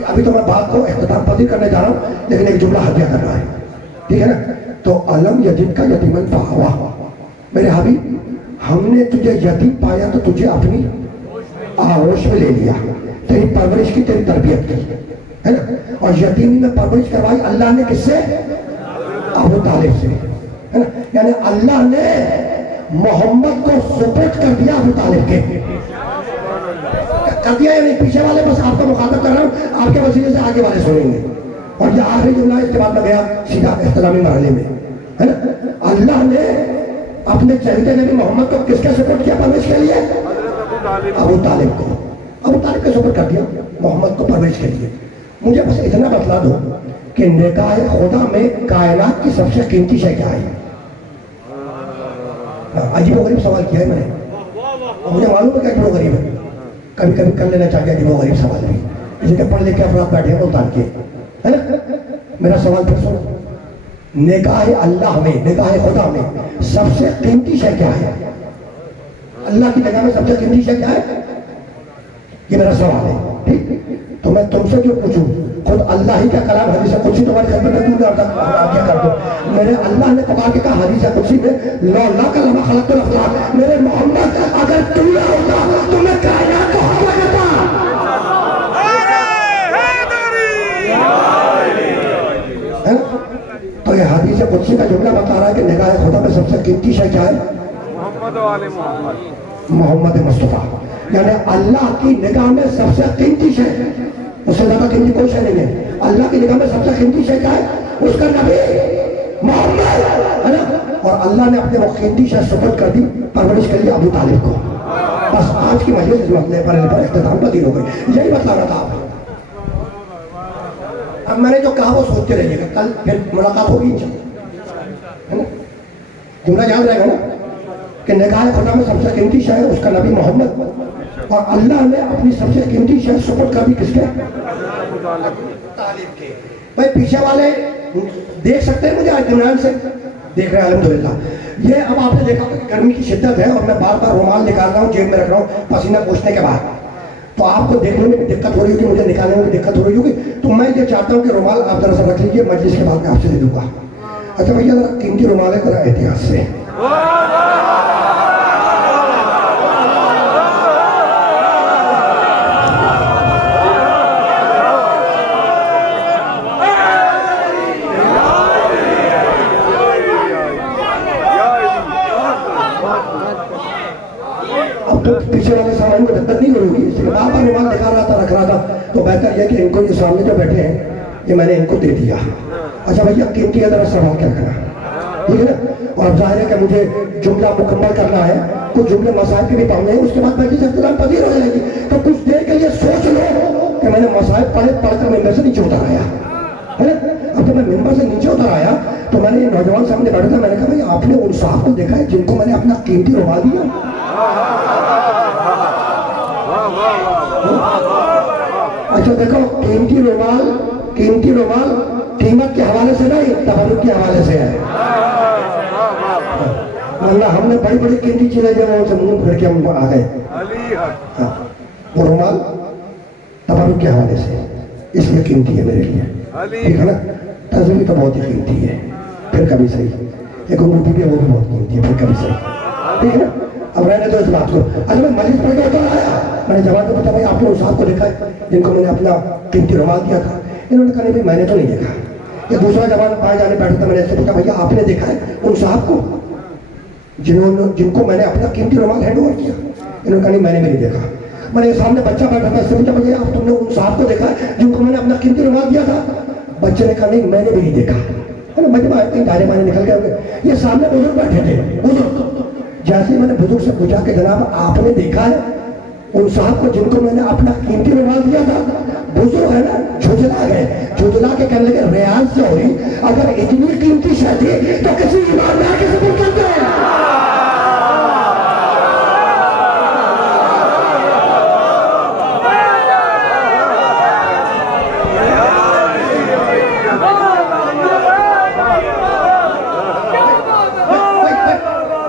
अभी तो मैं बात को इख्तिताम पदी करने जा रहा हूँ, लेकिन एक जुमला हत्या कर रहा है, ठीक है ना। तो अलम यतीम का यतीमन फावा, मेरे हबीब हमने तुझे यतीम पाया तो तुझे अपनी आगोश में ले लिया, तेरी परवरिश की, तेरी तरबियत की, है ना। और यतीमी में परवरिश करवाई अल्लाह ने किससे? अबू तालिब से, है ना। यानी अल्लाह ने मोहम्मद को सुपुर्द कर दिया अबू तालिब के, कर दिया। यानी पीछे वाले बस आपको मुखातब कर रहा हूँ, आपके वसीले से आगे वाले सुनेंगे। और ये आखिरी जुमला इसके बाद में गया सीधा इस्लामी मरहले में, है ना। अल्लाह ने अपने चहेते नबी मोहम्मद को किसके सुपुर्द किया परवरिश के लिए? अबू तालिब को, अबू तालिब के सुपुर्द कर दिया मोहम्मद को परवरिश के लिए। मुझे बस इतना बतला दो कि निकाह खुदा में कायनात की सबसे कीमती शय क्या है? अजीब गरीब सवाल किया है मैंने, और मुझे मालूम है कि अजीब गरीब है, कभी कभी कर लेना चाहिए अजीब गरीब सवाल भी, इसलिए पढ़ लिख के अफराद बैठे हैं मुल्तान के, है ना। मेरा सवाल फिर सुनो, निकाह अल्लाह में, निकाह खुदा में सबसे कीमती शय क्या है? अल्लाह की निगाह में सबसे कीमती शय क्या है? ये मेरा सवाल है, ठीक। तो मैं तुमसे जो पूछूं, खुद अल्लाह ही का कलाम हदीस कुर्सी तुम्हारी खिदमत में दूंगा, क्या कर दो। मेरे अल्लाह ने पुकार के कहा हदीस कुर्सी में, लौला का लमा खलक़तुल अफ़लाक, मेरे मोहम्मद अगर तू ना होता तो मैं कायनात को हक लगाता। तो ये हदीस कुर्सी का जुमला बता रहा है कि निगाह खुदा में सबसे कीमती शय क्या है? मोहम्मद मुस्तफ़ा, यानी अल्लाह की निगाह में सबसे कीमती शय, उससे ज्यादा कीमती कोई शय नहीं है। अल्लाह की निगाह में सबसे कीमती शय क्या है? उसका नबी मोहम्मद, है ना। और अल्लाह ने अपने वो कीमती शय सुपुर्द कर दी परवरिश के लिए अबू तालिब को। बस आज की मजलिस इस मसले पर इख्तिताम पजीर हो गई, यही बता रहा था आप। अब मैंने जो कहा वो सोचते रहिएगा, कल फिर मुलाकात होगी इंशाअल्लाह, है ना। जुमला याद रहेगा ना कि निगाह खुदा में सबसे कीमती शय है उसका नबी मोहम्मद, और अल्लाह ने अपनी सबसे कीमती शय सुपुर्द कर दी किसके? तालिब के। भाई पीछे वाले देख सकते हैं मुझे आज इत्मीनान से, देख रहे हैं अल्हम्दुलिल्लाह। ये अब आपने देखा कि गर्मी की शिद्दत है और मैं बार बार रुमाल निकाल रहा हूँ, जेब में रख रहा हूँ पसीना पोंछने के बाद, तो आपको देखने में भी दिक्कत हो रही होगी, मुझे निकालने में भी दिक्कत हो रही होगी। तो मैं ये चाहता हूँ कि रुमाल आप जरा सा रख लीजिए, मजलिस के बाद मैं आपसे दे दूंगा। अच्छा भैया जरा कीमती रुमाल है, जरा एहतियात से। तो पीछे वाले सामान को दिक्कत नहीं होगी, इसलिए बार बार रुमाल दिखा रहा था, रख रहा था, तो बेहतर यह कि इनको ये सामने जो बैठे हैं ये मैंने इनको दे दिया। अच्छा भैया कीमती है, जरा संभाल के रखना, ठीक है ना। और अब जाहिर है कि मुझे जुमला मुकम्मल करना है, कुछ जुमले मसाइब के भी पढ़ने हैं, उसके बाद मजलिस इख्तिताम पजीर हो जाएगी। तो कुछ देर के लिए सोच लो कि मैंने मसाइब पढ़कर मिंबर से नीचे उतर आया है ना। अब जब मैं मिंबर से नीचे उतर आया तो मैंने ये नौजवान सामने बैठा था, मैंने कहा भाई आपने उन साहब को देखा है जिनको मैंने अपना कीमती रुमाल दिया? अच्छा देखो, कीमती रुमाल कीमत के हवाले से नहीं, तबरुक के हवाले से है। वरना हमने बड़ी बड़ी कीमती चीजें जब उनसे मुंह फिर के हम आ गए। हाँ, वो रुमाल तबरुक के हवाले से इसलिए कीमती है मेरे लिए, ठीक है ना। तस्वीर तो बहुत ही कीमती है, फिर कभी सही। एक अंगूठी भी है, वो भी बहुत कीमती है, फिर कभी सही, ठीक है ना। अब रहने दो इस बात को। अच्छा मैं मजलिस पढ़ के उतर आया, मैंने जवाब तो पता भाई आपने उस साहब को देखा है जिनको मैंने अपना कीमती रुमाल दिया था? इन्होंने कहा नहीं भाई मैंने तो नहीं देखा। ये दूसरा जवान पाए जाने बैठा था, मैंने इससे पूछा भैया आपने देखा है उन साहब को जिनको मैंने अपना कीमती रुमाल हैंड ओवर किया? इन्होंने कहा नहीं मैंने भी नहीं देखा। मैंने सामने बच्चा बैठा था, इससे पूछा भैया आप तुमने उन साहब को देखा है जिनको मैंने अपना कीमती रुमाल दिया था? बच्चे ने कहा नहीं मैंने भी नहीं देखा। मैंने मजमा कहीं दायरे मारे निकल गए। ये सामने बुजुर्ग बैठे थे, बुजुर्ग। जैसे मैंने बुजुर्ग से पूछा कि जनाब आपने देखा है उन साहब को जिनको मैंने अपना कीमती रुमाल दिया था? बुजुर्ग है ना, झुंझला गए, झुंझला के कहने लगे रियाज से हो रही, अगर इतनी कीमती शय थी तो किसी ईमानदार के सपोर्ट करते हैं।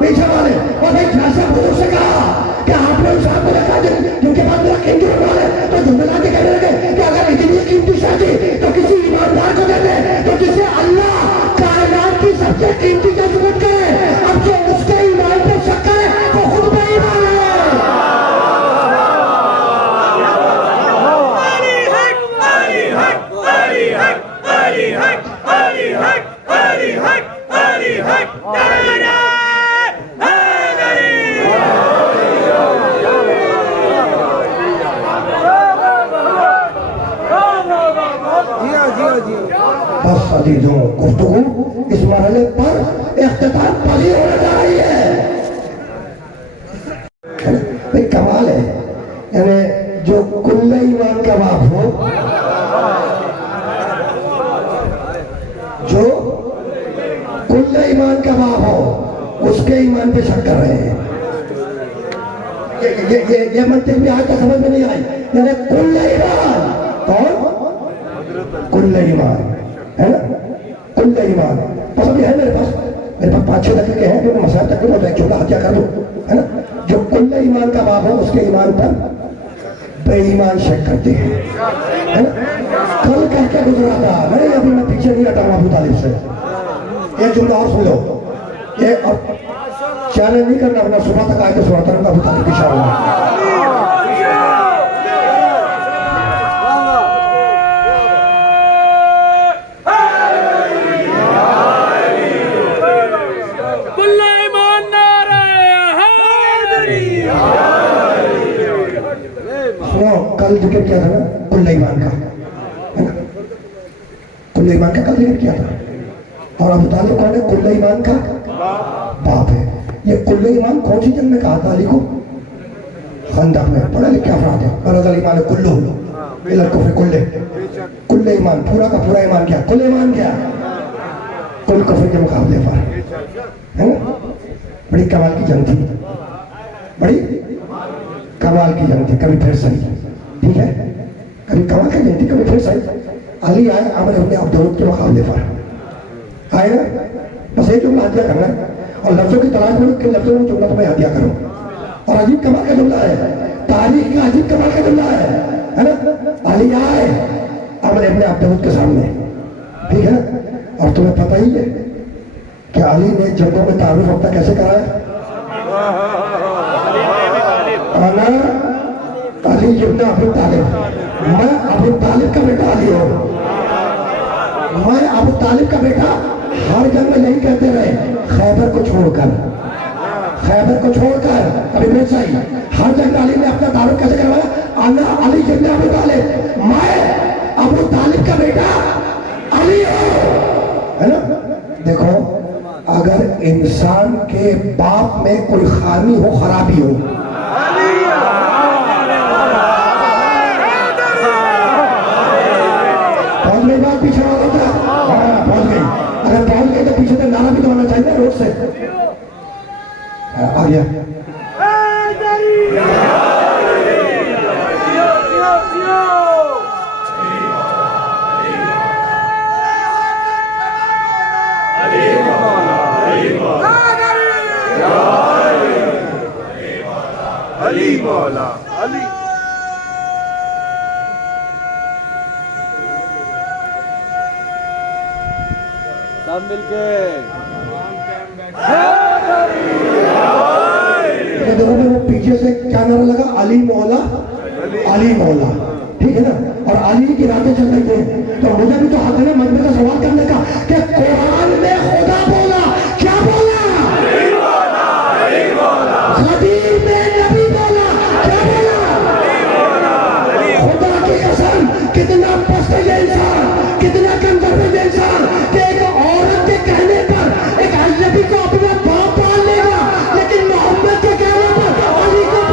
पीछे वाले और भाई जैसा बुजुर्ग से कहा कि आपने उन साहब को देखा जिनके पास मेरा कीमती रुमाल है, तो झुंझला के कहने लगे कि अगर इतनी कीमती शय थी तो किसी ईमानदार को देते, तो जिसे अल्लाह कायनात की सबसे कीमती चीज सपोर्ट करे, अब जो उसके ईमान पर शक करे वो खुद बेईमान है। बस अजीजों, गुफ्तगू इस मरहले पर इख्तिताम पजीर होने जा रही है। भाई कमाल है, यानी जो कुल्ले ईमान का बाप हो, जो कुल्ले ईमान का बाप हो, उसके ईमान पे शक कर रहे हैं। ये मंतिक भी आज तक समझ में नहीं आई। यानी कुल्ले ईमान कौन? कुल्ले ईमान है ना, कुल्ले ईमान। बस अभी है मेरे पास 5-6 दकीके हैं, क्योंकि मसाइल तक होता है, छोटा हत्या कर दो, है ना। जो कुल्ले ईमान का बाप हो उसके ईमान पर बेईमान शक करते हैं, है ना। कल कह के गुजरा था, नहीं अभी मैं पीछे नहीं हटाऊंगा अबू तालिब से। एक जुमला और सुन लो, ये और चैलेंज नहीं करना, अपना सुबह तक आए तो सुनाता रहूंगा अबू तालिब की शान। कल जिक्र किया था ना कुल्ले ईमान का, है ना। कुल्ले ईमान का कल जिक्र किया था। और अबू तालिब कौन है? कुल्ले ईमान का बाप है। ये कुल्ले ईमान कौन सी जंग में कहा था अली को? खंदक में। पढ़े लिखे अफराद है। बरदल ईमान कुल्लू इलल कुफ्र कुल्ले, कुल्ले ईमान पूरा का पूरा ईमान क्या? कुल ईमान क्या? कुल कुफ्र के मुकाबले पर, है ना। बड़ी कमाल की जंग थी, बड़ी कमाल की जंग थी। कभी फिर सही, ठीक है, कभी कमाल की जंग थी, कभी फिर सही। अली आए अमर इब्न अब्दुल के मुकाबले पर, आए ना। बस एक जुमला हदिया करना है और लफ्जों की तलाश में किन लफ्जों में जुमला तुम्हें हदिया करूं। और अजीब कमाल का जुमला है, तारीख का अजीब कमाल का जुमला है ना। अली आए अमर इब्न अब्दुल के सामने, ठीक है। और तुम्हें पता ही है कि अली ने जंगों में तारुफ अपना कैसे कराया। अना अली इब्न अबू तालिब, मैं अबू तालिब का बेटा अली हूं, मैं अबू तालिब का बेटा। हर जंग में यही कहते रहे, खैबर को छोड़कर, खैबर को छोड़कर अभी मेरे सही हर जगह अली ने अपना तारुफ कैसे करवाया। अना अली इब्न अबू तालिब, मैं अबू तालिब का बेटा अली हूं, है ना। देखो अगर इंसान के बाप में कोई खामी हो, खराबी हो, पहुंच गई बात, पीछे होता है, हाँ पहुंच गई। अगर पहुंच गई तो पीछे से नारा भी तो होना चाहिए रोड से। आ गया अली मौला अली। सब मिलके देखो वो पीछे से क्या नारा लगा, अली मौला अली मौला, ठीक है ना। और अली की रातें चल रही थी, तो मुझे भी तो हक है मजबूत का सवाल करने का कि कुरान में खुदा बोला, क्या बोला, हदीस में नबी बोला, क्या बोला, खुदा की कसम। कितना पस्त है ये इंसान, कितना कमजोर है ये इंसान कि एक औरत के कहने पर एक अजनबी को अपना बाप मान लेगा, लेकिन मोहम्मद के कहने पर अली को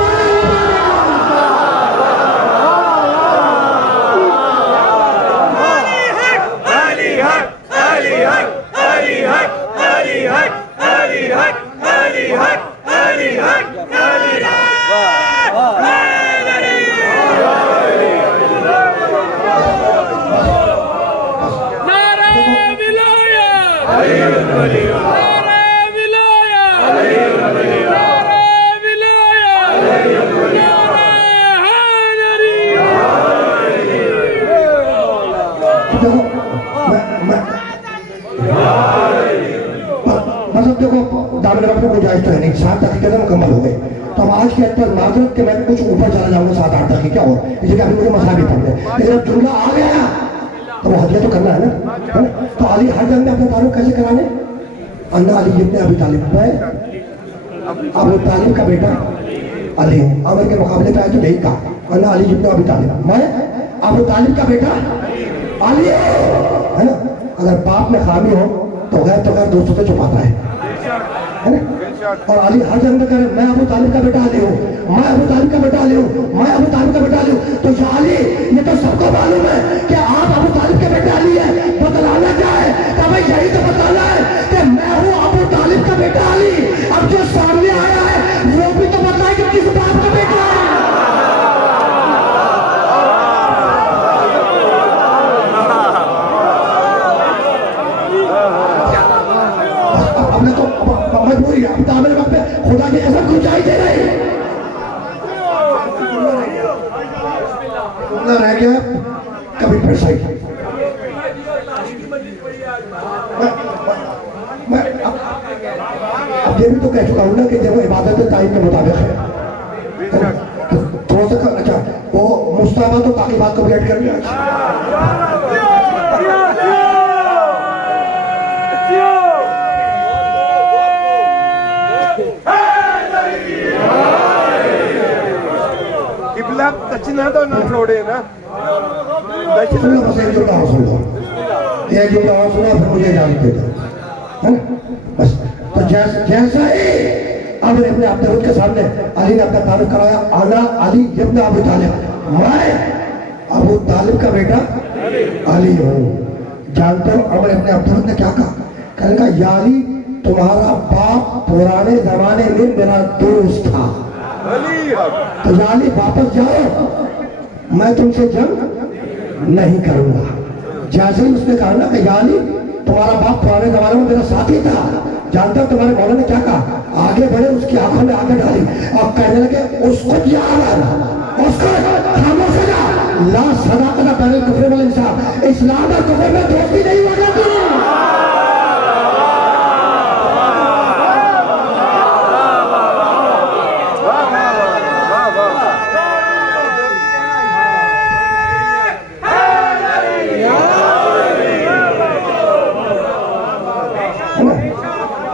दामन रखने को गुंजाइश तो है नहीं। 7 दाखिले मुकम्मल हो गए, तो अब आज के अंतर माजरत के मैं कुछ ऊपर चला जाऊंगा 7-8 दाखिले क्या और, इसलिए अभी मुझे मसला भी पड़ना है। लेकिन अब जुमला आ गया तो वो हदिया तो करना है ना। तो अली हर जंग में अपना तारुफ कैसे कराने। अन्ना अली इब्न अबी तालिब, मैं अबू तालिब का बेटा अली हूँ। अमर के मुकाबले पे आए तो नहीं कहा, अन्ना अली इब्न अबी तालिब, मैं अबू तालिब का बेटा अली हूँ, है ना। अगर बाप में खामी हो तो गैर दोस्तों से छुपाता है ना। और अली हर जंग में करे, मैं अबू तालिब का बेटा अली हूँ, मैं अबू तालिब का बेटा अली हूँ, मैं अबू तालिब का बेटा अली हूँ। तो या अली, ये तो सबको मालूम है कि आप अबू तालिब के बेटा अली है, बतलाना क्या है, तो भाई यही तो बताना है कि मैं हूँ अबू तालिब का बेटा अली। अब जो सामने आया है वो भी तो बताए कि किस बाप का बेटा है। अपने तो मजबूरी है, अब तामिल वक्त पे खुदा की कसम गुंजाई दे रही जुमला रह गया कभी फिर सही। मैं अब ये भी तो कह चुका हूं ना कि देखो इबादत टाइम के मुताबिक है। थोड़ा सा अच्छा वो मुस्ताबा तो ताकि बात को ऐड कर लिया। किबला दक्षिणा तो ना छोड़े ना। सुनो बस एक जुमला और सुन लो, एक जुमला और सुनो फिर मुझे इजाजत दे दो, है ना। बस तो जैसा ही अमर इब्न अब्दुल के सामने अली ने अपना तारुफ कराया, आना अली इब्न अबू तालिब, मैं अबू तालिब का बेटा अली हूँ। जानते हो अमर इब्न अब्दुल ने क्या कहा, कहने का या अली तुम्हारा बाप पुराने जमाने में मेरा दोस्त था, तो या अली वापस जाओ, मैं तुमसे जंग नहीं करूंगा। जैसे ही उसने कहा ना कि या अली तुम्हारा बाप पुराने जमाने में मेरा साथी था, जानता हूं तुम्हारे मौला ने क्या कहा, आगे बढ़े उसकी आंखों में आंखें डाली और कहने लगे उसको उसको खामोश हो जा, ला सदाकत बैन कुफ्र वल इस्लाम, इस्लाम और कुफ्र में दोस्ती नहीं हो जाती।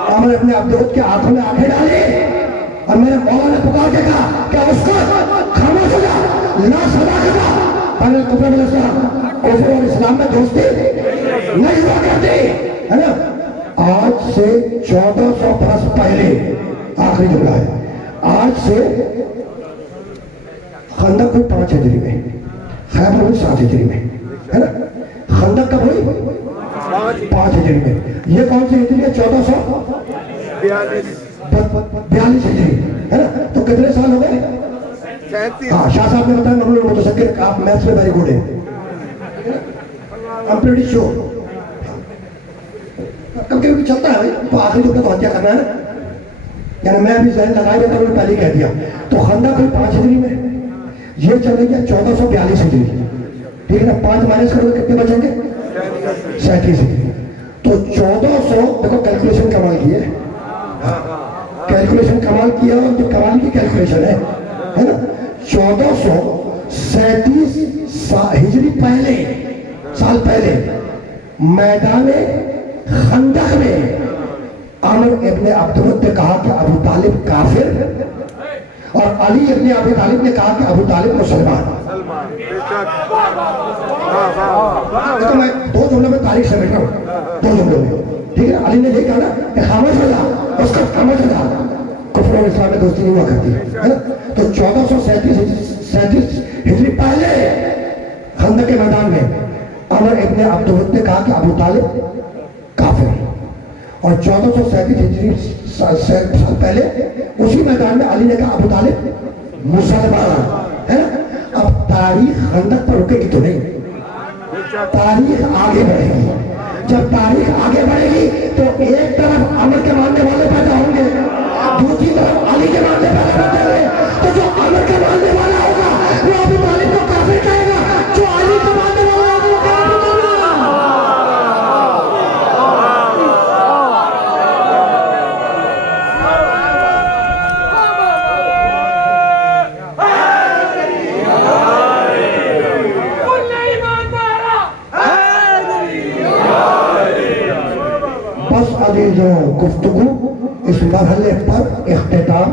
हमने अपने अब्दुल के आंखों में आंखें डाली और मेरे मौला ने पुकार के कहा कि उसको खामोश हो जा, ला सदाकत बैन कुफ्र वल इस्लाम, कुफ्र और इस्लाम में दोस्ती नहीं हुआ करती है ना। आज से 1400 बरस पहले, आखिरी जुमला है, आज से खंदक हुई 5 हिजरी में, खैबर हुई 7 हिजरी में, है ना। खंदक कब हुई? 5 हिजरी में। ये कौन सी हिजरी है? 1442 हिजरी, है ना। तो कितने साल हो गए? हाँ, शाह साहब ने बताया, ममनून मुतशक्किर, आप मैथ्स में वेरी गुड है, आई एम प्रीटी श्योर। कब कभी चलता है भाई, तो आखिरी जुमला तो हत्या करना है ना, यानी मैं अभी जहन लगाए बैठा, मैंने पहले कह दिया। तो खंदक हुई 5 हिजरी में, ये चले गया 1442 हिजरी, ठीक है ना। 5 माइनस करोगे कितने बचेंगे? 37 हिजरी। तो 1400, देखो कैलकुलेशन कमाल की है, कैलकुलेशन कमाल किया, और जो कमाल की कैलकुलेशन है ना। 1437 हिजरी पहले, साल पहले, मैदान खंदक में आमिर इब्ने अब्दुल ने कहा कि अबू तालिब काफिर, और अली इब्ने अबी तालिब ने कहा कि अबू तालिब मुसलमान। तो मैं 2 जुमलों में तारीख समेट रहा हूँ, 2 जुमलों में, ठीक है। अली ने यही कहा ना कि खामोश हो जा, उसका खामोश हो जा, कुफ्र और इस्लाम में दोस्ती नहीं हुआ करती, है ना। तो 1437 हिजरी पहले खंदक के मैदान में अमर इब्ने अब्दुल ने कहा कि अबू तालिब काफिर, और 1437 हिजरी साल पहले उसी मैदान में अली ने कहा अबू तालिब मुसलमान, है ना। अब तारीख खंदक पर रुकेगी तो नहीं, तारीख आगे बढ़ेगी। जब तारीख आगे बढ़ेगी तो एक तरफ अमर के मानने वाले पैदा होंगे, दूसरी तरफ अली के मानने वाले पैदा होंगे। तो जो अमर के मानने वाला होगा वो अबू तालिब को काफिर कहेगा, जो अली के मानने वाला होगा वो काफिर कहेगा। बस अजीजों, गुफ्तगू इस मरहले पर इख्तिताम